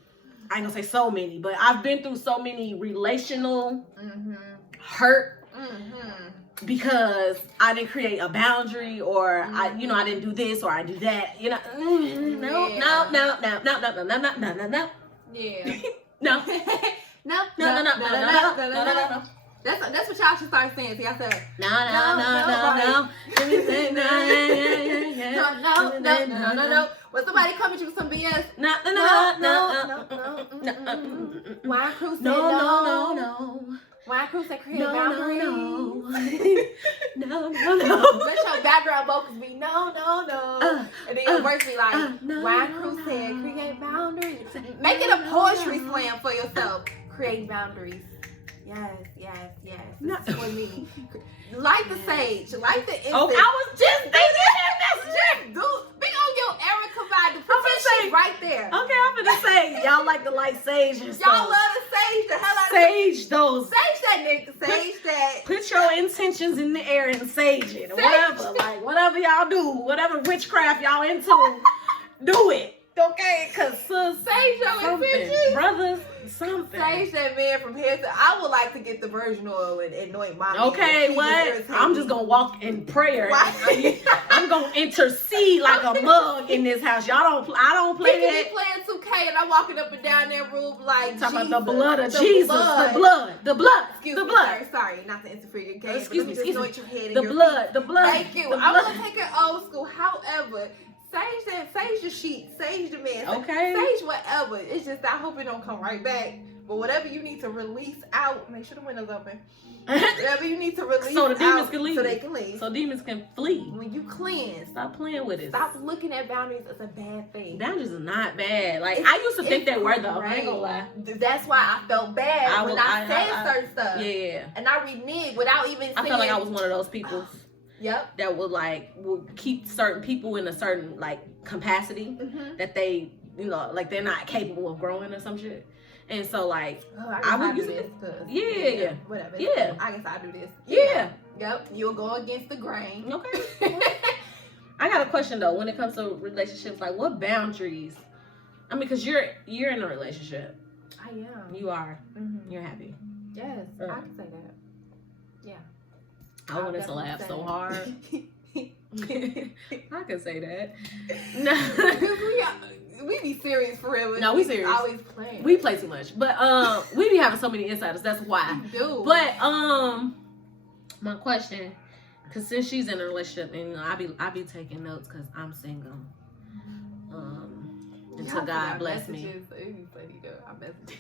I ain't gonna say so many, but I've been through so many relational hurt because I didn't create a boundary, or I didn't do this, or I do that. No. Yeah. No. No. That's what y'all should start saying. See, I said No. No. When somebody come at you with some BS, no. Wine Crew said no. Wine Crew said create boundaries. No. Let your background vocals be no. And then your verse be like, Wine Crew said create boundaries. Make it a poetry slam for yourself. Create boundaries. Yes. This is for me. Light the sage. Light the incense. Oh, I was just thinking that. Just do. Be on your Erica vibe. Put that shit right there. Okay, I'm gonna say y'all like to light sage and stuff. Y'all love to sage the hell out of sage those. Sage that nigga. Sage that. Put your intentions in the air and sage it. Or whatever. Like whatever y'all do, whatever witchcraft y'all into, do it. Okay, cause sage your intentions. Brothers, something. Sage that man from head to. I would like to get the virgin oil and anoint my man. Okay, what? I'm just gonna walk in prayer. I'm gonna intercede like a mug in this house. I don't play that. Be playing 2K and I'm walking up and down that room like talking about the blood of Jesus. The blood. Excuse the me, blood. Sorry, not to interfere your game. Excuse me. Anoint your head. The blood. Thank you. I'm gonna take it old school. However, sage the sheet, sage the man, okay, sage whatever. It's just I hope it don't come right back. But whatever you need to release out, make sure the windows open. Whatever you need to release so the demons out, can leave. so they can leave. So demons can flee. When you cleanse, stop playing with it. Stop looking at boundaries as a bad thing. Boundaries are not bad. Like I used to think they were though. I ain't gonna lie. That's why I felt bad when I said certain stuff. Yeah. And I reneged without even saying. I felt like I was one of those people. Yep. That would keep certain people in a certain like capacity that they like they're not capable of growing or some shit. And so like I would use this. Yeah. Whatever. Yeah. I guess I do this. Yeah. Yep. You'll go against the grain. Okay. I got a question though. When it comes to relationships, like what boundaries? I mean, because you're in a relationship. I am. You are. Mm-hmm. You're happy. Yes, I can say that. Yeah. I wanted to laugh so hard. I can say that. No. We be serious for real. No, we serious. Always playing. We play too much, but we be having so many insiders. That's why. We do. But my question, because since she's in a relationship, and I be taking notes because I'm single. Until God bless me. It be funny though. I message.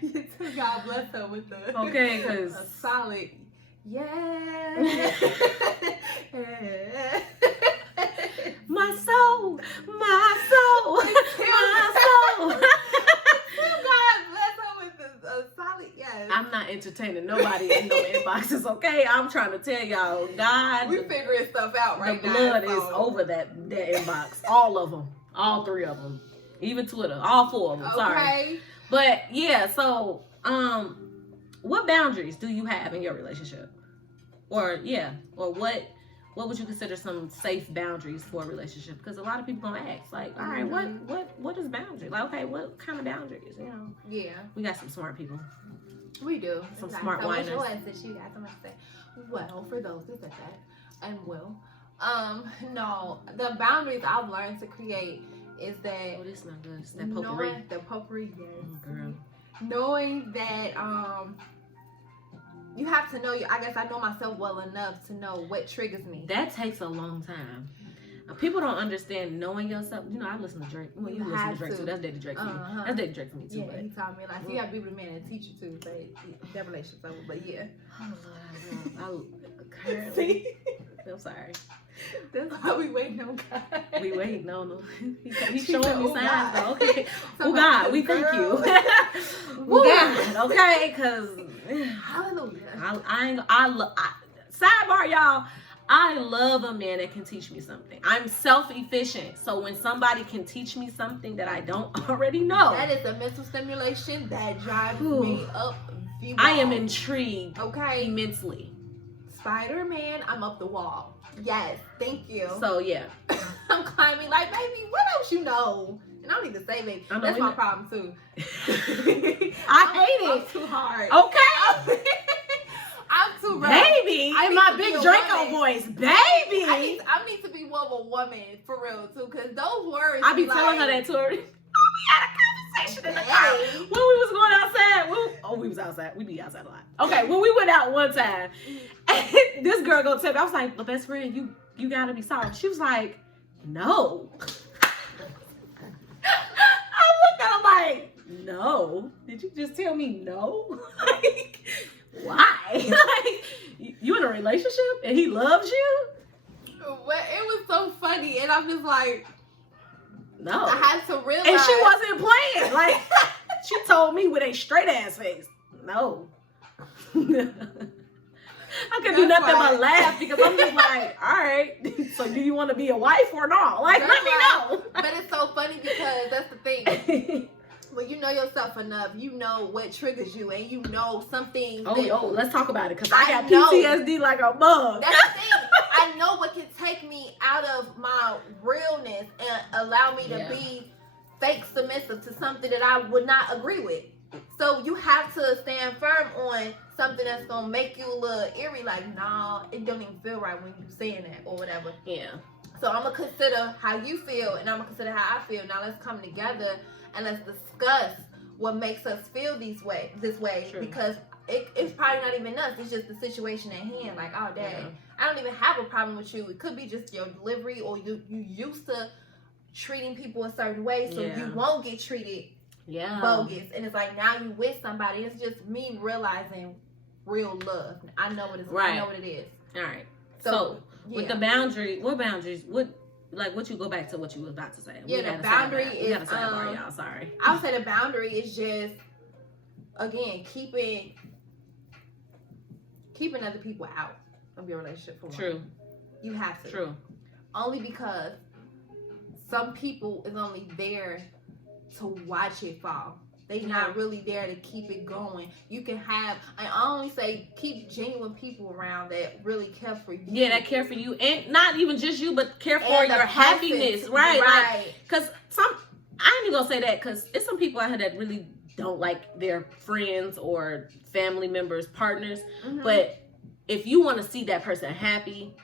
Until God bless her with the because a solid yeah. My soul. God bless her with a solid yes. I'm not entertaining nobody in no inboxes, okay? I'm trying to tell y'all, God. We figuring stuff out right now. The blood is over that inbox. All of them. All 3 of them. Even Twitter. All 4 of them. Sorry. Okay. But yeah, so what boundaries do you have in your relationship? Or what would you consider some safe boundaries for a relationship? Because a lot of people gonna ask, like, all right, what is boundary? Like, okay, what kind of boundaries? Yeah. We got some smart people. We do. Some smart whiners. She got something to say. Well, for those who said that, and no, the boundaries I've learned to create is that. Oh, this is not good. It's that potpourri. The potpourri, yes. Girl. Knowing that you have to know I guess I know myself well enough to know what triggers me. That takes a long time. People don't understand knowing yourself. I listen to Drake. Well, you listen to Drake too. That's Daddy Drake for you. That's Daddy Drake for me too. Yeah, he taught me like you gotta be with a man and teach you too. So that relationship over. But yeah. Oh Lord, see? I'm sorry. That's why we waiting on God. We waiting on him. He's showing me signs though. Okay. Oh God, we thank you. Oh God. Okay, because hallelujah. Sidebar, y'all. I love a man that can teach me something. I'm self-efficient. So when somebody can teach me something that I don't already know. That is a mental stimulation that drives me up. I am intrigued. Okay. Immensely. Spider-Man, I'm up the wall. Yes, thank you. So yeah. I'm climbing like, baby, what else you know? And I don't need to say baby. That's my problem too. I hate it. I'm too hard. Okay. too, bro. Baby, I in need my to be big a Draco woman. voice, baby. I need to be more of a woman for real too, because those words. I be telling her that too. We had a conversation in the car when we was going outside. We was outside. We be outside a lot. Okay, when we went out one time, and this girl go tell me, I was like, "My best friend, you gotta be sorry." She was like, "No." I looked at her like, "No? Did you just tell me no? Like, why? Like, you in a relationship and he loves you?" But it was so funny, and I'm just like, No. I had to realize. And she wasn't playing. Like, she told me with a straight ass face, no. I could do nothing but laugh because I'm just like, all right, so do you want to be a wife or not? Like, let me know. But it's so funny because that's the thing. When you know yourself enough, you know what triggers you, and you know some things. Let's talk about it because I got know. PTSD like a bug. That's the thing. I know what can take me out of my realness and allow me to be fake submissive to something that I would not agree with. So you have to stand firm on something that's gonna make you a little eerie, like, nah, it don't even feel right when you saying that or whatever. Yeah. So I'm gonna consider how you feel, and I'm gonna consider how I feel. Now let's come together and let's discuss what makes us feel this way. True. Because it's probably not even us. It's just the situation at hand. Like, oh dang, I don't even have a problem with you. It could be just your delivery, or you used to treating people a certain way, so you won't get treated bogus. And it's like now you with somebody. It's just me realizing real love. I know what it's. I know what it is. All right. So with the boundary, what boundaries? What you go back to what you was about to say? Yeah, the boundary is. Y'all. Sorry. I would say the boundary is just, again, keeping other people out of your relationship. For True. One. You have to. True. Only because some people is only there to watch it fall. They not really there to keep it going. You can have, I only say keep genuine people around that really care for you. Yeah, that care for you, and not even just you, but care for your happiness, right? Like, cause I ain't even gonna say that, cause it's some people out here that really don't like their friends or family members, partners. Mm-hmm. But if you want to see that person happy,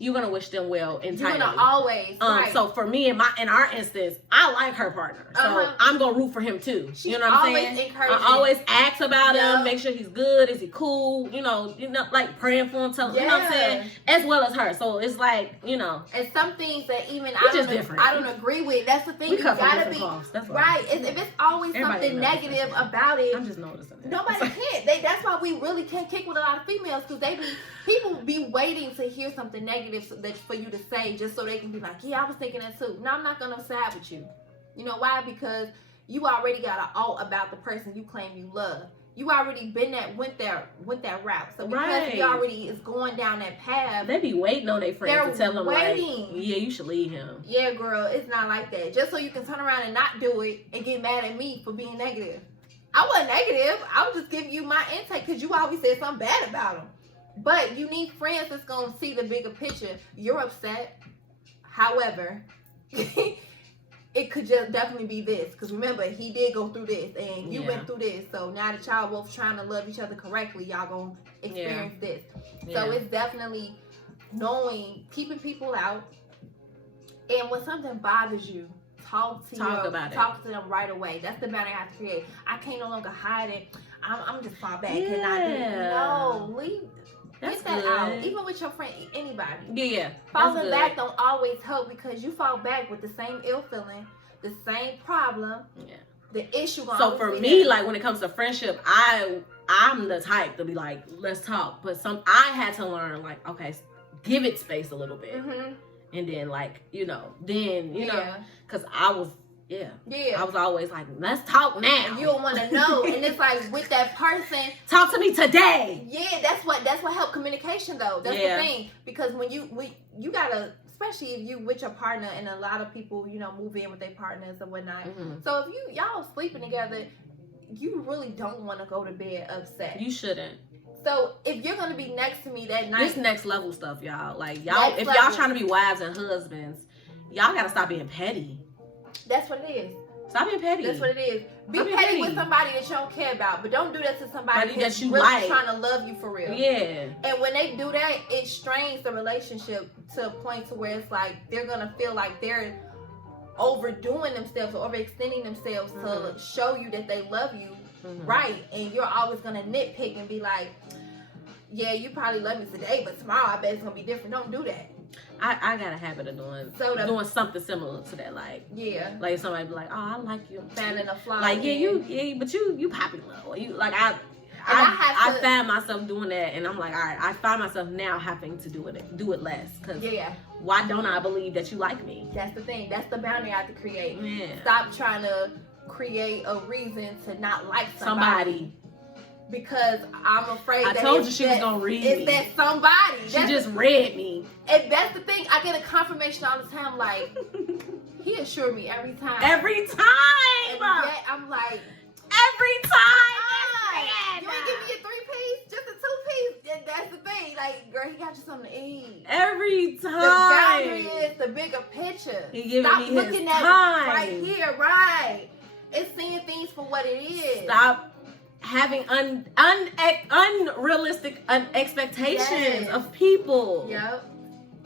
you're gonna wish them well entirely. You're gonna always. Right. So for me, in our instance, I like her partner, so I'm gonna root for him too. She you know what I'm saying? I always ask about him, make sure he's good. Is he cool? You know, like praying for him. You know what I'm saying? As well as her. So it's like, you know. And some things that even I don't agree with. That's the thing. You gotta be right. If it's always something negative about it, I'm just noticing that. Nobody can. That's why we really can't kick with a lot of females, because people be waiting to hear something negative for you to say, just so they can be like, yeah, I was thinking that too. No, I'm not gonna side with you. You know why? Because you already got an alt about the person you claim you love. You already went that route. So because he already is going down that path, they be waiting on their friends to tell them waiting. Like, yeah, you should leave him. Yeah, girl, it's not like that. Just so you can turn around and not do it and get mad at me for being negative. I wasn't negative. I was just giving you my intake because you always said something bad about him. But you need friends that's going to see the bigger picture. You're upset. However, it could just definitely be this. Because remember, he did go through this and you went through this. So now that y'all both trying to love each other correctly, y'all going to experience this. So it's definitely keeping people out. And when something bothers you, talk to them right away. That's the boundary I have to create. I can't no longer hide it. I'm just far back and not do it. No, leave. Get that out. Even with your friend, anybody. Yeah. Falling back don't always help, because you fall back with the same ill feeling, the same problem. Yeah. The issue. So for me, like when it comes to friendship, I'm the type to be like, let's talk. But I had to learn, like, okay, give it space a little bit. Mm-hmm. And then, like, you know, because I was always like, let's talk now. And you don't want to know. And it's like, with that person, talk to me today. Yeah, that's what helped communication, though. That's the thing. Because when you gotta, especially if you with your partner, and a lot of people, you know, move in with their partners and whatnot. Mm-hmm. So if y'all sleeping together, you really don't want to go to bed upset. You shouldn't. So if you're gonna be next to me that night, this next level stuff, y'all. Like y'all, if y'all trying to be wives and husbands, y'all gotta stop being petty. That's what it is. Stop being petty. That's what it is. Be Stop being petty with somebody that you don't care about, but don't do that to somebody that's you really like. trying to love you for real. Yeah. And when they do that, it strains the relationship to a point to where it's like they're gonna feel like they're overdoing themselves or overextending themselves to show you that they love you, right? And you're always gonna nitpick and be like, yeah, you probably love me today, but tomorrow I bet it's gonna be different. Don't do that. I got a habit of doing something similar to that, like somebody be like, oh, I like you, finding a flaw, like but you popular, or you like I find myself doing that, and I'm like, all right, I find myself now having to do it less, because why don't I believe that you like me? That's the thing. That's the boundary I have to create. Yeah. Stop trying to create a reason to not like somebody. Because I'm afraid I told you she was gonna read me. It's that somebody. She just read me. And that's the thing. I get a confirmation all the time. Like, he assured me every time. Every time. And yet I'm like, every time. You ain't give me a 3-piece, just a 2-piece. And that's the thing. Like, girl, he got you something to eat. Every time. The boundary is the bigger picture. He giving Stop me looking his at time. it right here, right? It's seeing things for what it is. Stop having unrealistic expectations of people. Yep.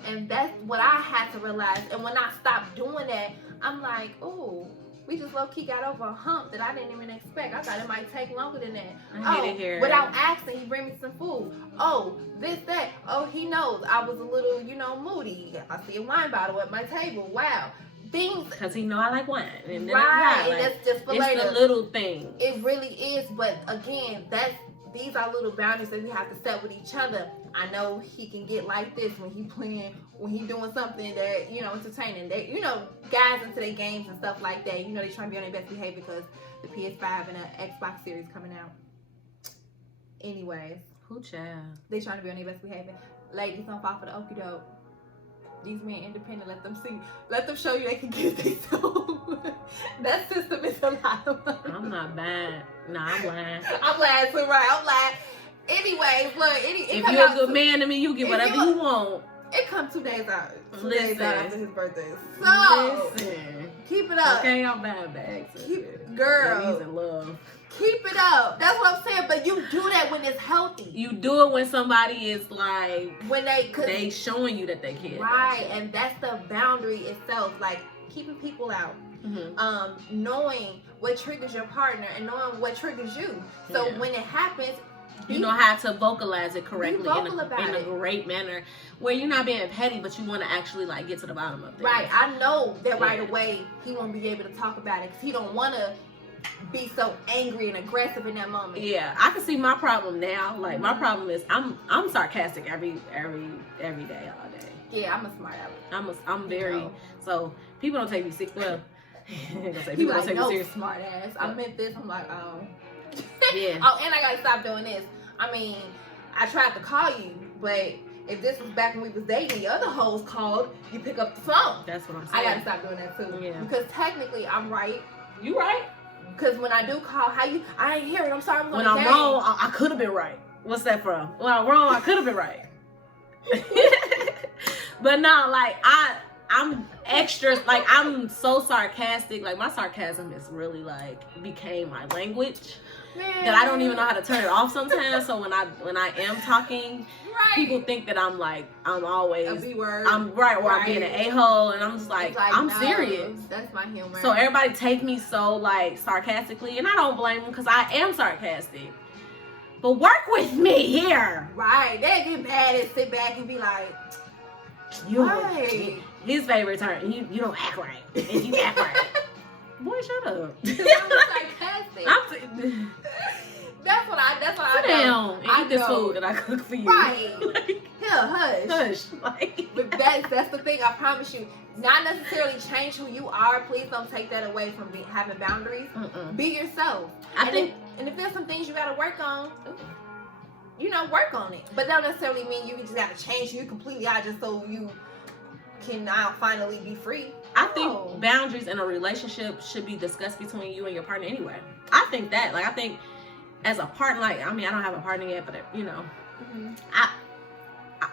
And that's what I had to realize. And when I stopped doing that, I'm like, oh, we just low-key got over a hump that I didn't even expect. I thought it might take longer than that. I hate it here. Without asking, he bring me some food. Oh, this, that. Oh, he knows I was a little, moody. I see a wine bottle at my table. Wow. Things, because he know I like wine, and that's just for later. It's the little thing. It really is, but again, these are little boundaries that we have to set with each other. I know he can get like this when he doing something that entertaining. They, guys into their games and stuff like that. They trying to be on their best behavior because the PS5 and the Xbox Series coming out. Anyways, who child? They trying to be on their best behavior. Ladies, don't fall for the okie doke. These men independent, let them show you they can get themselves. That system is a lot of money. I'm not bad. Nah, I'm lying. I'm lying too, right? I'm lying. Anyways, look, if you're a good man to me, you get whatever you want. It comes 2 days out. 2 Listen. days out after his birthday. So keep it up. Okay, I'm bad bags. Girl. He's in love. Keep it up. That's what I'm saying. But you do that when it's healthy. You do it when somebody is like, when they showing you that they care. Right, and that's the boundary itself. Like keeping people out, knowing what triggers your partner and knowing what triggers you. So when it happens, you know how to vocalize it correctly in a it. Great manner, where you're not being petty, but you want to actually get to the bottom of it. Right, I know that right away he won't be able to talk about it because he don't want to be so angry and aggressive in that moment. Yeah, I can see my problem now. Like my problem is I'm sarcastic every day, all day. Yeah, I'm a smart aleck. I'm very so people don't take me serious. Well, people don't take me serious. Smart ass. I meant this. I'm like, yeah. Oh, and I gotta stop doing this. I mean, I tried to call you, but if this was back when we was dating, the other hoes called, you pick up the phone. That's what I'm saying. I gotta stop doing that too. Yeah. Because technically, I'm right. You right. Because when I do call, I ain't hearing. I'm sorry. When I'm wrong, I could have been right. What's that from? When I'm wrong, I could have been right. But no, I'm extra. I'm so sarcastic. My sarcasm is really became my language. Man. That I don't even know how to turn it off sometimes. So when I am talking, people think that I'm always a B-word. I'm I'm being an a-hole, and I'm just I'm serious. That's my humor. So everybody take me so sarcastically, and I don't blame them because I am sarcastic. But work with me here. Right. They get mad and sit back and be like, his favorite term. You don't act right. And you act right. Boy, shut up. I'm sarcastic. That's what I Sit down and eat this food that I cook for you. Right. Hush. But that's the thing. I promise you. Not necessarily change who you are. Please don't take that away from having boundaries. Be yourself. And if there's some things you got to work on, work on it. But that don't necessarily mean you just got to change you completely out just so you can now finally be free. I think boundaries in a relationship should be discussed between you and your partner anyway. I think that. I think as a partner, I don't have a partner yet, but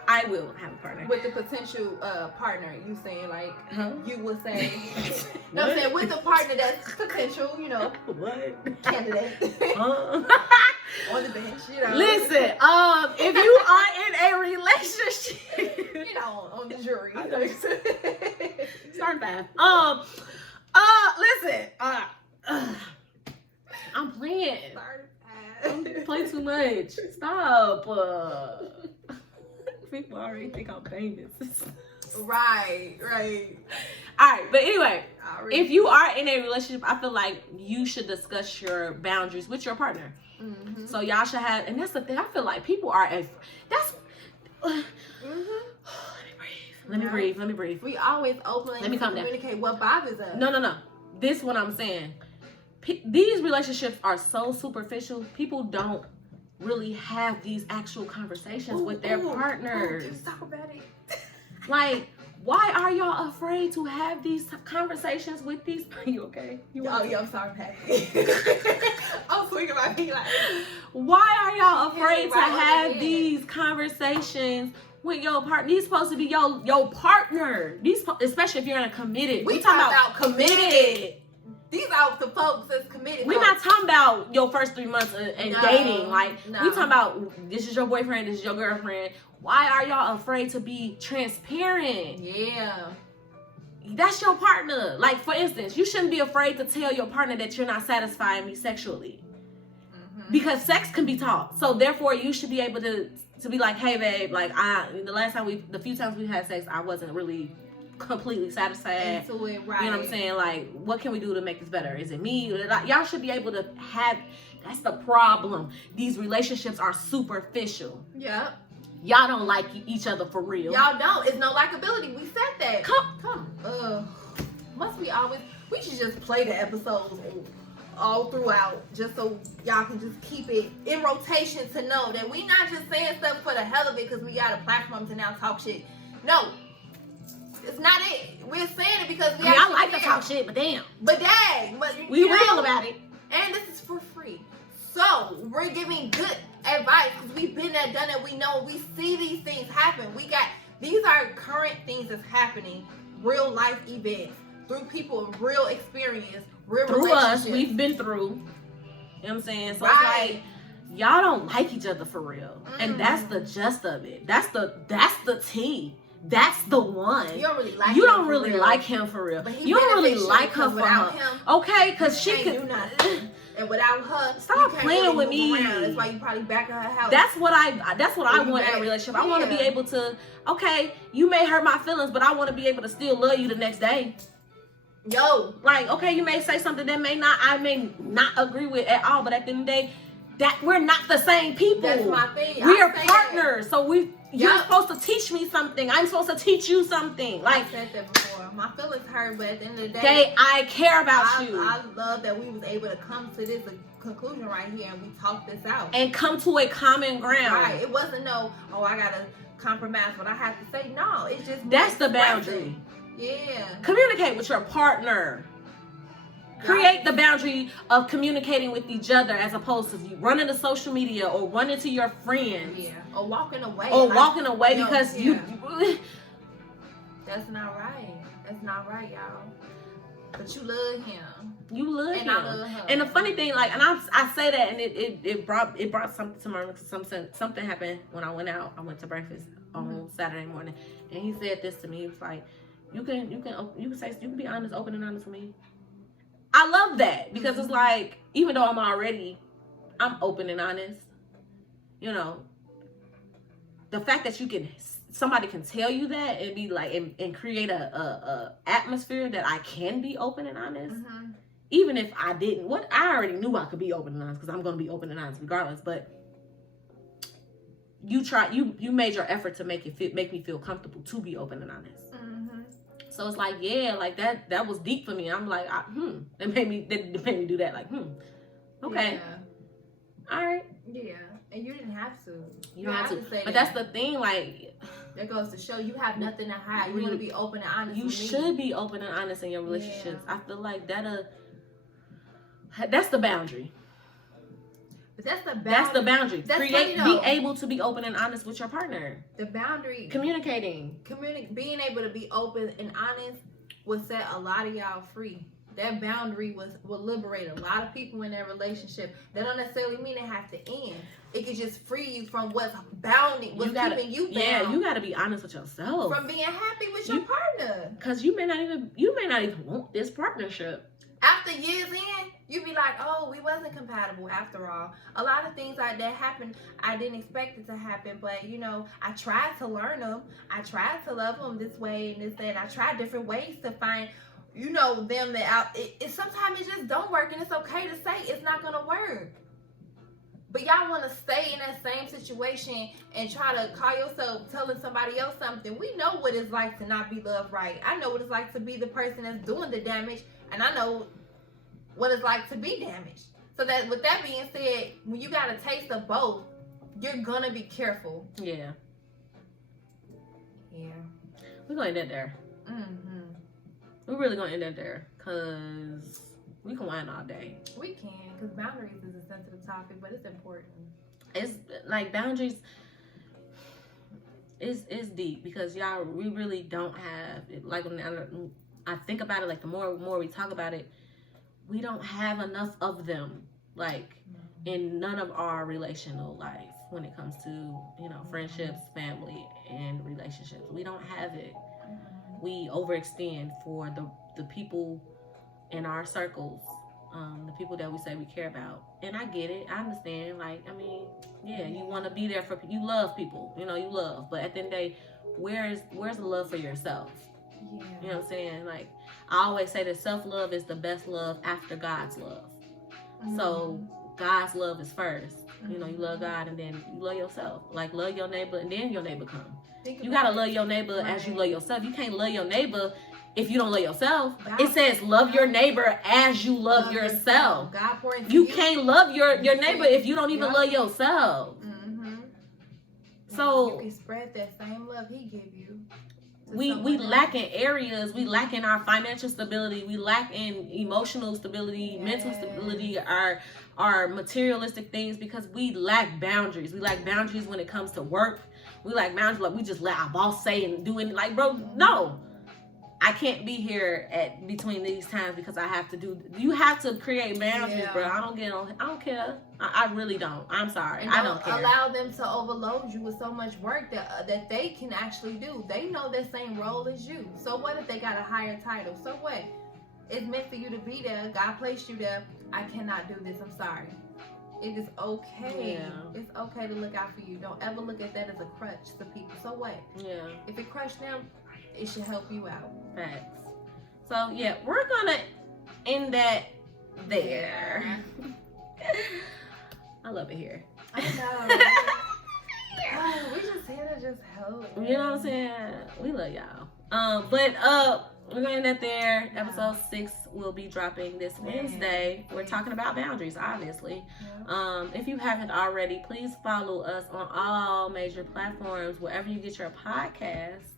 I will have a partner. With the potential partner, you saying like Huh? you would say no, I'm saying with the partner that's potential, you know, what candidate Huh? on the bench, you know. Listen, if you are in a relationship, you know, on the jury. Start fast. Listen, I'm playing. I'm playing too much. Stop. People already think I'm famous. Right. All right, but anyway, if you are in a relationship, I feel like you should discuss your boundaries with your partner. Mm-hmm. So y'all should have, and that's the thing. I feel like people are. Let me breathe. We always openly communicate what bothers us. No. This is what I'm saying. These relationships are so superficial. People don't really have these actual conversations with their partners. Let's talk about it. Like, why are y'all afraid to have these conversations with these? Are you okay? I'm sorry, Patty. I'm swinging my feet like. Why are y'all afraid to have these conversations with your partner? These supposed to be your partner. Especially if you're in a committed. We talking about committed. These are the folks that's committed. We're not talking about your first 3 months and dating. Like, we talking about this is your boyfriend, this is your girlfriend. Why are y'all afraid to be transparent? Yeah. That's your partner. Like, for instance, you shouldn't be afraid to tell your partner that you're not satisfying me sexually. Mm-hmm. Because sex can be taught. So, therefore, you should be able to be like, hey, babe, like, the few times we had sex, I wasn't really completely satisfied. Into it, right. You know what I'm saying? Like, what can we do to make this better? Is it me? Like, y'all should be able to have, that's the problem. These relationships are superficial. Yep. Y'all don't like each other for real. Y'all don't. It's no likability. We said that. Come. Must we always, we should just play the episodes all throughout just so y'all can just keep it in rotation to know that we not just saying stuff for the hell of it because we got a platform to now talk shit. No. It's not it. We're saying it because I like to talk shit, but damn. But dang. We real about it. And this is for free. So, we're giving good advice because we've been there, done it. We know, we see these things happen. These are current things that's happening. Real life events. Through people, real experience, real through relationships. Us, we've been through. You know what I'm saying? So it's like, y'all don't like each other for real. And that's the gist of it. That's the tea. That's the one. You don't really like you him. Don't really like him for real. You don't really like her for without her. Him, okay, because she could do nothing. And without her, stop playing really with me. Around. That's why you probably back at her house. That's what I want in a relationship. I want to be able to. Okay, you may hurt my feelings, but I want to be able to still love you the next day. Yo, like, okay, you may say something that I may not agree with at all, but at the end of the day, that we're not the same people. That's my thing. We are partners, so you're supposed to teach me something. I'm supposed to teach you something. Like, I said that before. My feelings hurt, but at the end of the day, I care about you. I love that we was able to come to this conclusion right here and we talked this out. And come to a common ground. Right. It wasn't I gotta compromise what I have to say. No, it's just that's the boundary. Yeah. Communicate with your partner. Create the boundary of communicating with each other as opposed to you running to social media or running to your friends. Yeah. Or walking away. Because you. That's not right. That's not right, y'all. But you love him. You love him. I love her. And the funny thing, like, and I say that, and it brought something to my something happened when I went out. I went to breakfast on Saturday morning, and he said this to me. He was like, you can be honest, open and honest with me. I love that because it's like, even though I'm open and honest, you know, the fact that somebody can tell you that and be like, and create a atmosphere that I can be open and honest, even if I didn't. I already knew I could be open and honest because I'm going to be open and honest regardless. But you made your effort to make me feel comfortable to be open and honest. So it's like, yeah, like that was deep for me. I'm like, that made me do that. Like, okay, yeah. All right, yeah. And you didn't have to. You don't have to. Say but that's the thing, like, that goes to show you have nothing to hide. You want to be open and honest. You should be open and honest in your relationships. I feel like that's the boundary. But that's the boundary. That's the boundary. That's Be funny, though. able to be open and honest with your partner. The boundary. Communicating. Being able to be open and honest will set a lot of y'all free. That boundary will liberate a lot of people in their relationship. That don't necessarily mean it has to end. It can just free you from what's bounding, what's keeping you bound. Yeah, you gotta be honest with yourself. From being happy with your partner. Because you may not even want this partnership. After years in, you be like, oh, we wasn't compatible after all. A lot of things like that happened. I didn't expect it to happen, but you know, I tried to learn them. I tried to love them this way and this that. And I tried different ways to find, you know, them that out. It sometimes it just don't work, and it's okay to say it's not gonna work. But y'all want to stay in that same situation and try to call yourself telling somebody else something. We know what it's like to not be loved right. I know what it's like to be the person that's doing the damage, and I know what it's like to be damaged. So that, with that being said, when you got a taste of both, you're gonna be careful. Yeah. Yeah. We're gonna end it there. We're really gonna end it there, cause we can whine all day. We can, because boundaries is a sensitive topic, but it's important. It's like boundaries. It's deep because y'all, we really don't have it. Like when I think about it, like the more we talk about it, we don't have enough of them. Like in none of our relational life when it comes to, you know, friendships, family, and relationships, we don't have it. We overextend for the people in our circles, the people that we say we care about. And I get it. I understand. Like, I mean, yeah, you want to be there for, you love people, you know, you love. But at the end of the day, where's the love for yourself? Yeah. You know what I'm saying? Like, I always say that self-love is the best love after God's love. So God's love is first. You know, you love God and then you love yourself. Like, love your neighbor and then your neighbor come. You gotta love your neighbor as you love yourself. You can't love your neighbor if you don't love yourself. It says love your neighbor as you love yourself. God poured into you can't love your neighbor if you don't even love yourself. So you can spread that same love He give you. We lack in areas. We lack in our financial stability. We lack in emotional stability, mental stability, our materialistic things, because we lack boundaries. We lack boundaries when it comes to work. We lack boundaries, like we just let our boss say and do it. Like, bro, no. I can't be here at between these times because I have to do. You have to create boundaries, bro. I don't care. I really don't. I'm sorry. And I don't care. Allow them to overload you with so much work that they can actually do. They know the same role as you. So what if they got a higher title? So what? It's meant for you to be there. God placed you there. I cannot do this. I'm sorry. It is okay. Yeah. It's okay to look out for you. Don't ever look at that as a crutch to people. So what? Yeah. If it crushed them, it should help you out. Facts. So yeah, we're gonna end that there. I love it here. I know. We just here to just help. You know what I'm saying? We love y'all. But we're gonna end that there. Episode 6 will be dropping this Wednesday. We're talking about boundaries, obviously. If you haven't already, please follow us on all major platforms, wherever you get your podcasts.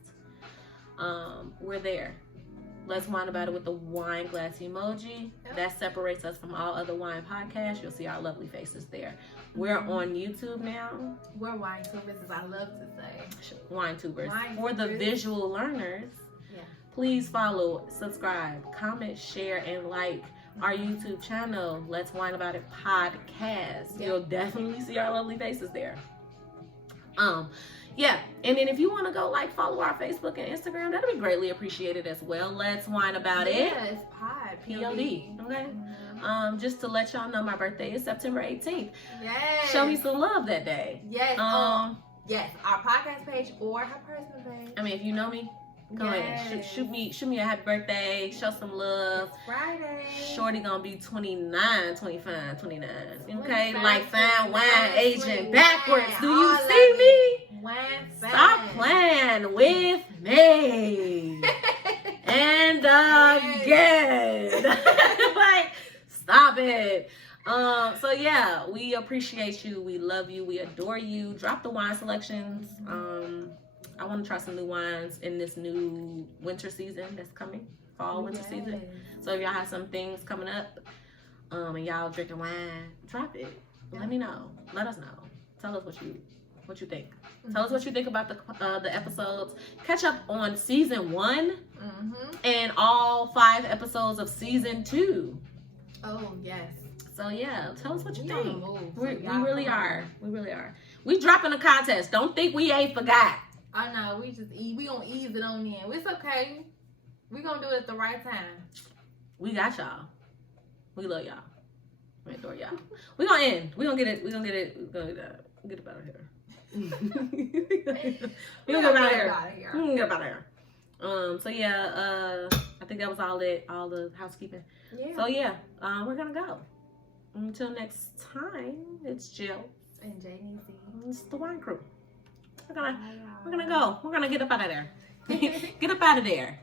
We're there. Let's Wine About It with the wine glass emoji. That separates us from all other wine podcasts. You'll see our lovely faces there. We're on YouTube now. We're wine tubers, as I love to say. Wine tubers. For the visual learners, please follow, subscribe, comment, share, and like our YouTube channel, Let's Wine About It Podcast. You'll definitely see our lovely faces there. Yeah, and then if you want to go follow our Facebook and Instagram, that'll be greatly appreciated as well. Let's Wine About It. Yes, pod. P-O-D. Okay. Just to let y'all know, my birthday is September 18th. Yes. Show me some love that day. Yes. Yes, our podcast page or her personal page. I mean, if you know me, go ahead. Shoot me a happy birthday. Show some love. It's Friday. Shorty gonna be 29, 25, 29. Okay, like fine wine aging backwards. Do you see me? Stop playing with me. And again. Like, stop it. So yeah, we appreciate you. We love you. We adore you. Drop the wine selections. I want to try some new wines in this new winter season that's coming. Fall, winter season. So if y'all have some things coming up, and y'all drinking wine, drop it. let me know. Let us know. Tell us what you think. Tell us what you think about the episodes. Catch up on season 1 and all 5 episodes of season 2. Oh yes. So yeah, tell us what you We think. on the move, so We y'all really come are. on. We really are. We dropping a contest. Don't think we ain't forgot. I know. We gonna ease it on in. It's okay. We gonna do it at the right time. We got y'all. We love y'all. We adore y'all. We gonna end. We gonna get it. We gonna get it. We gonna get up out of here. We gonna get out of here. We gonna get up out of here. So yeah, I think that was all the housekeeping. Yeah. So yeah, we're gonna go. Until next time, it's Jill And Jamie Z. It's the Wine Crew. We're gonna go. We're gonna get up out of there. Get up out of there.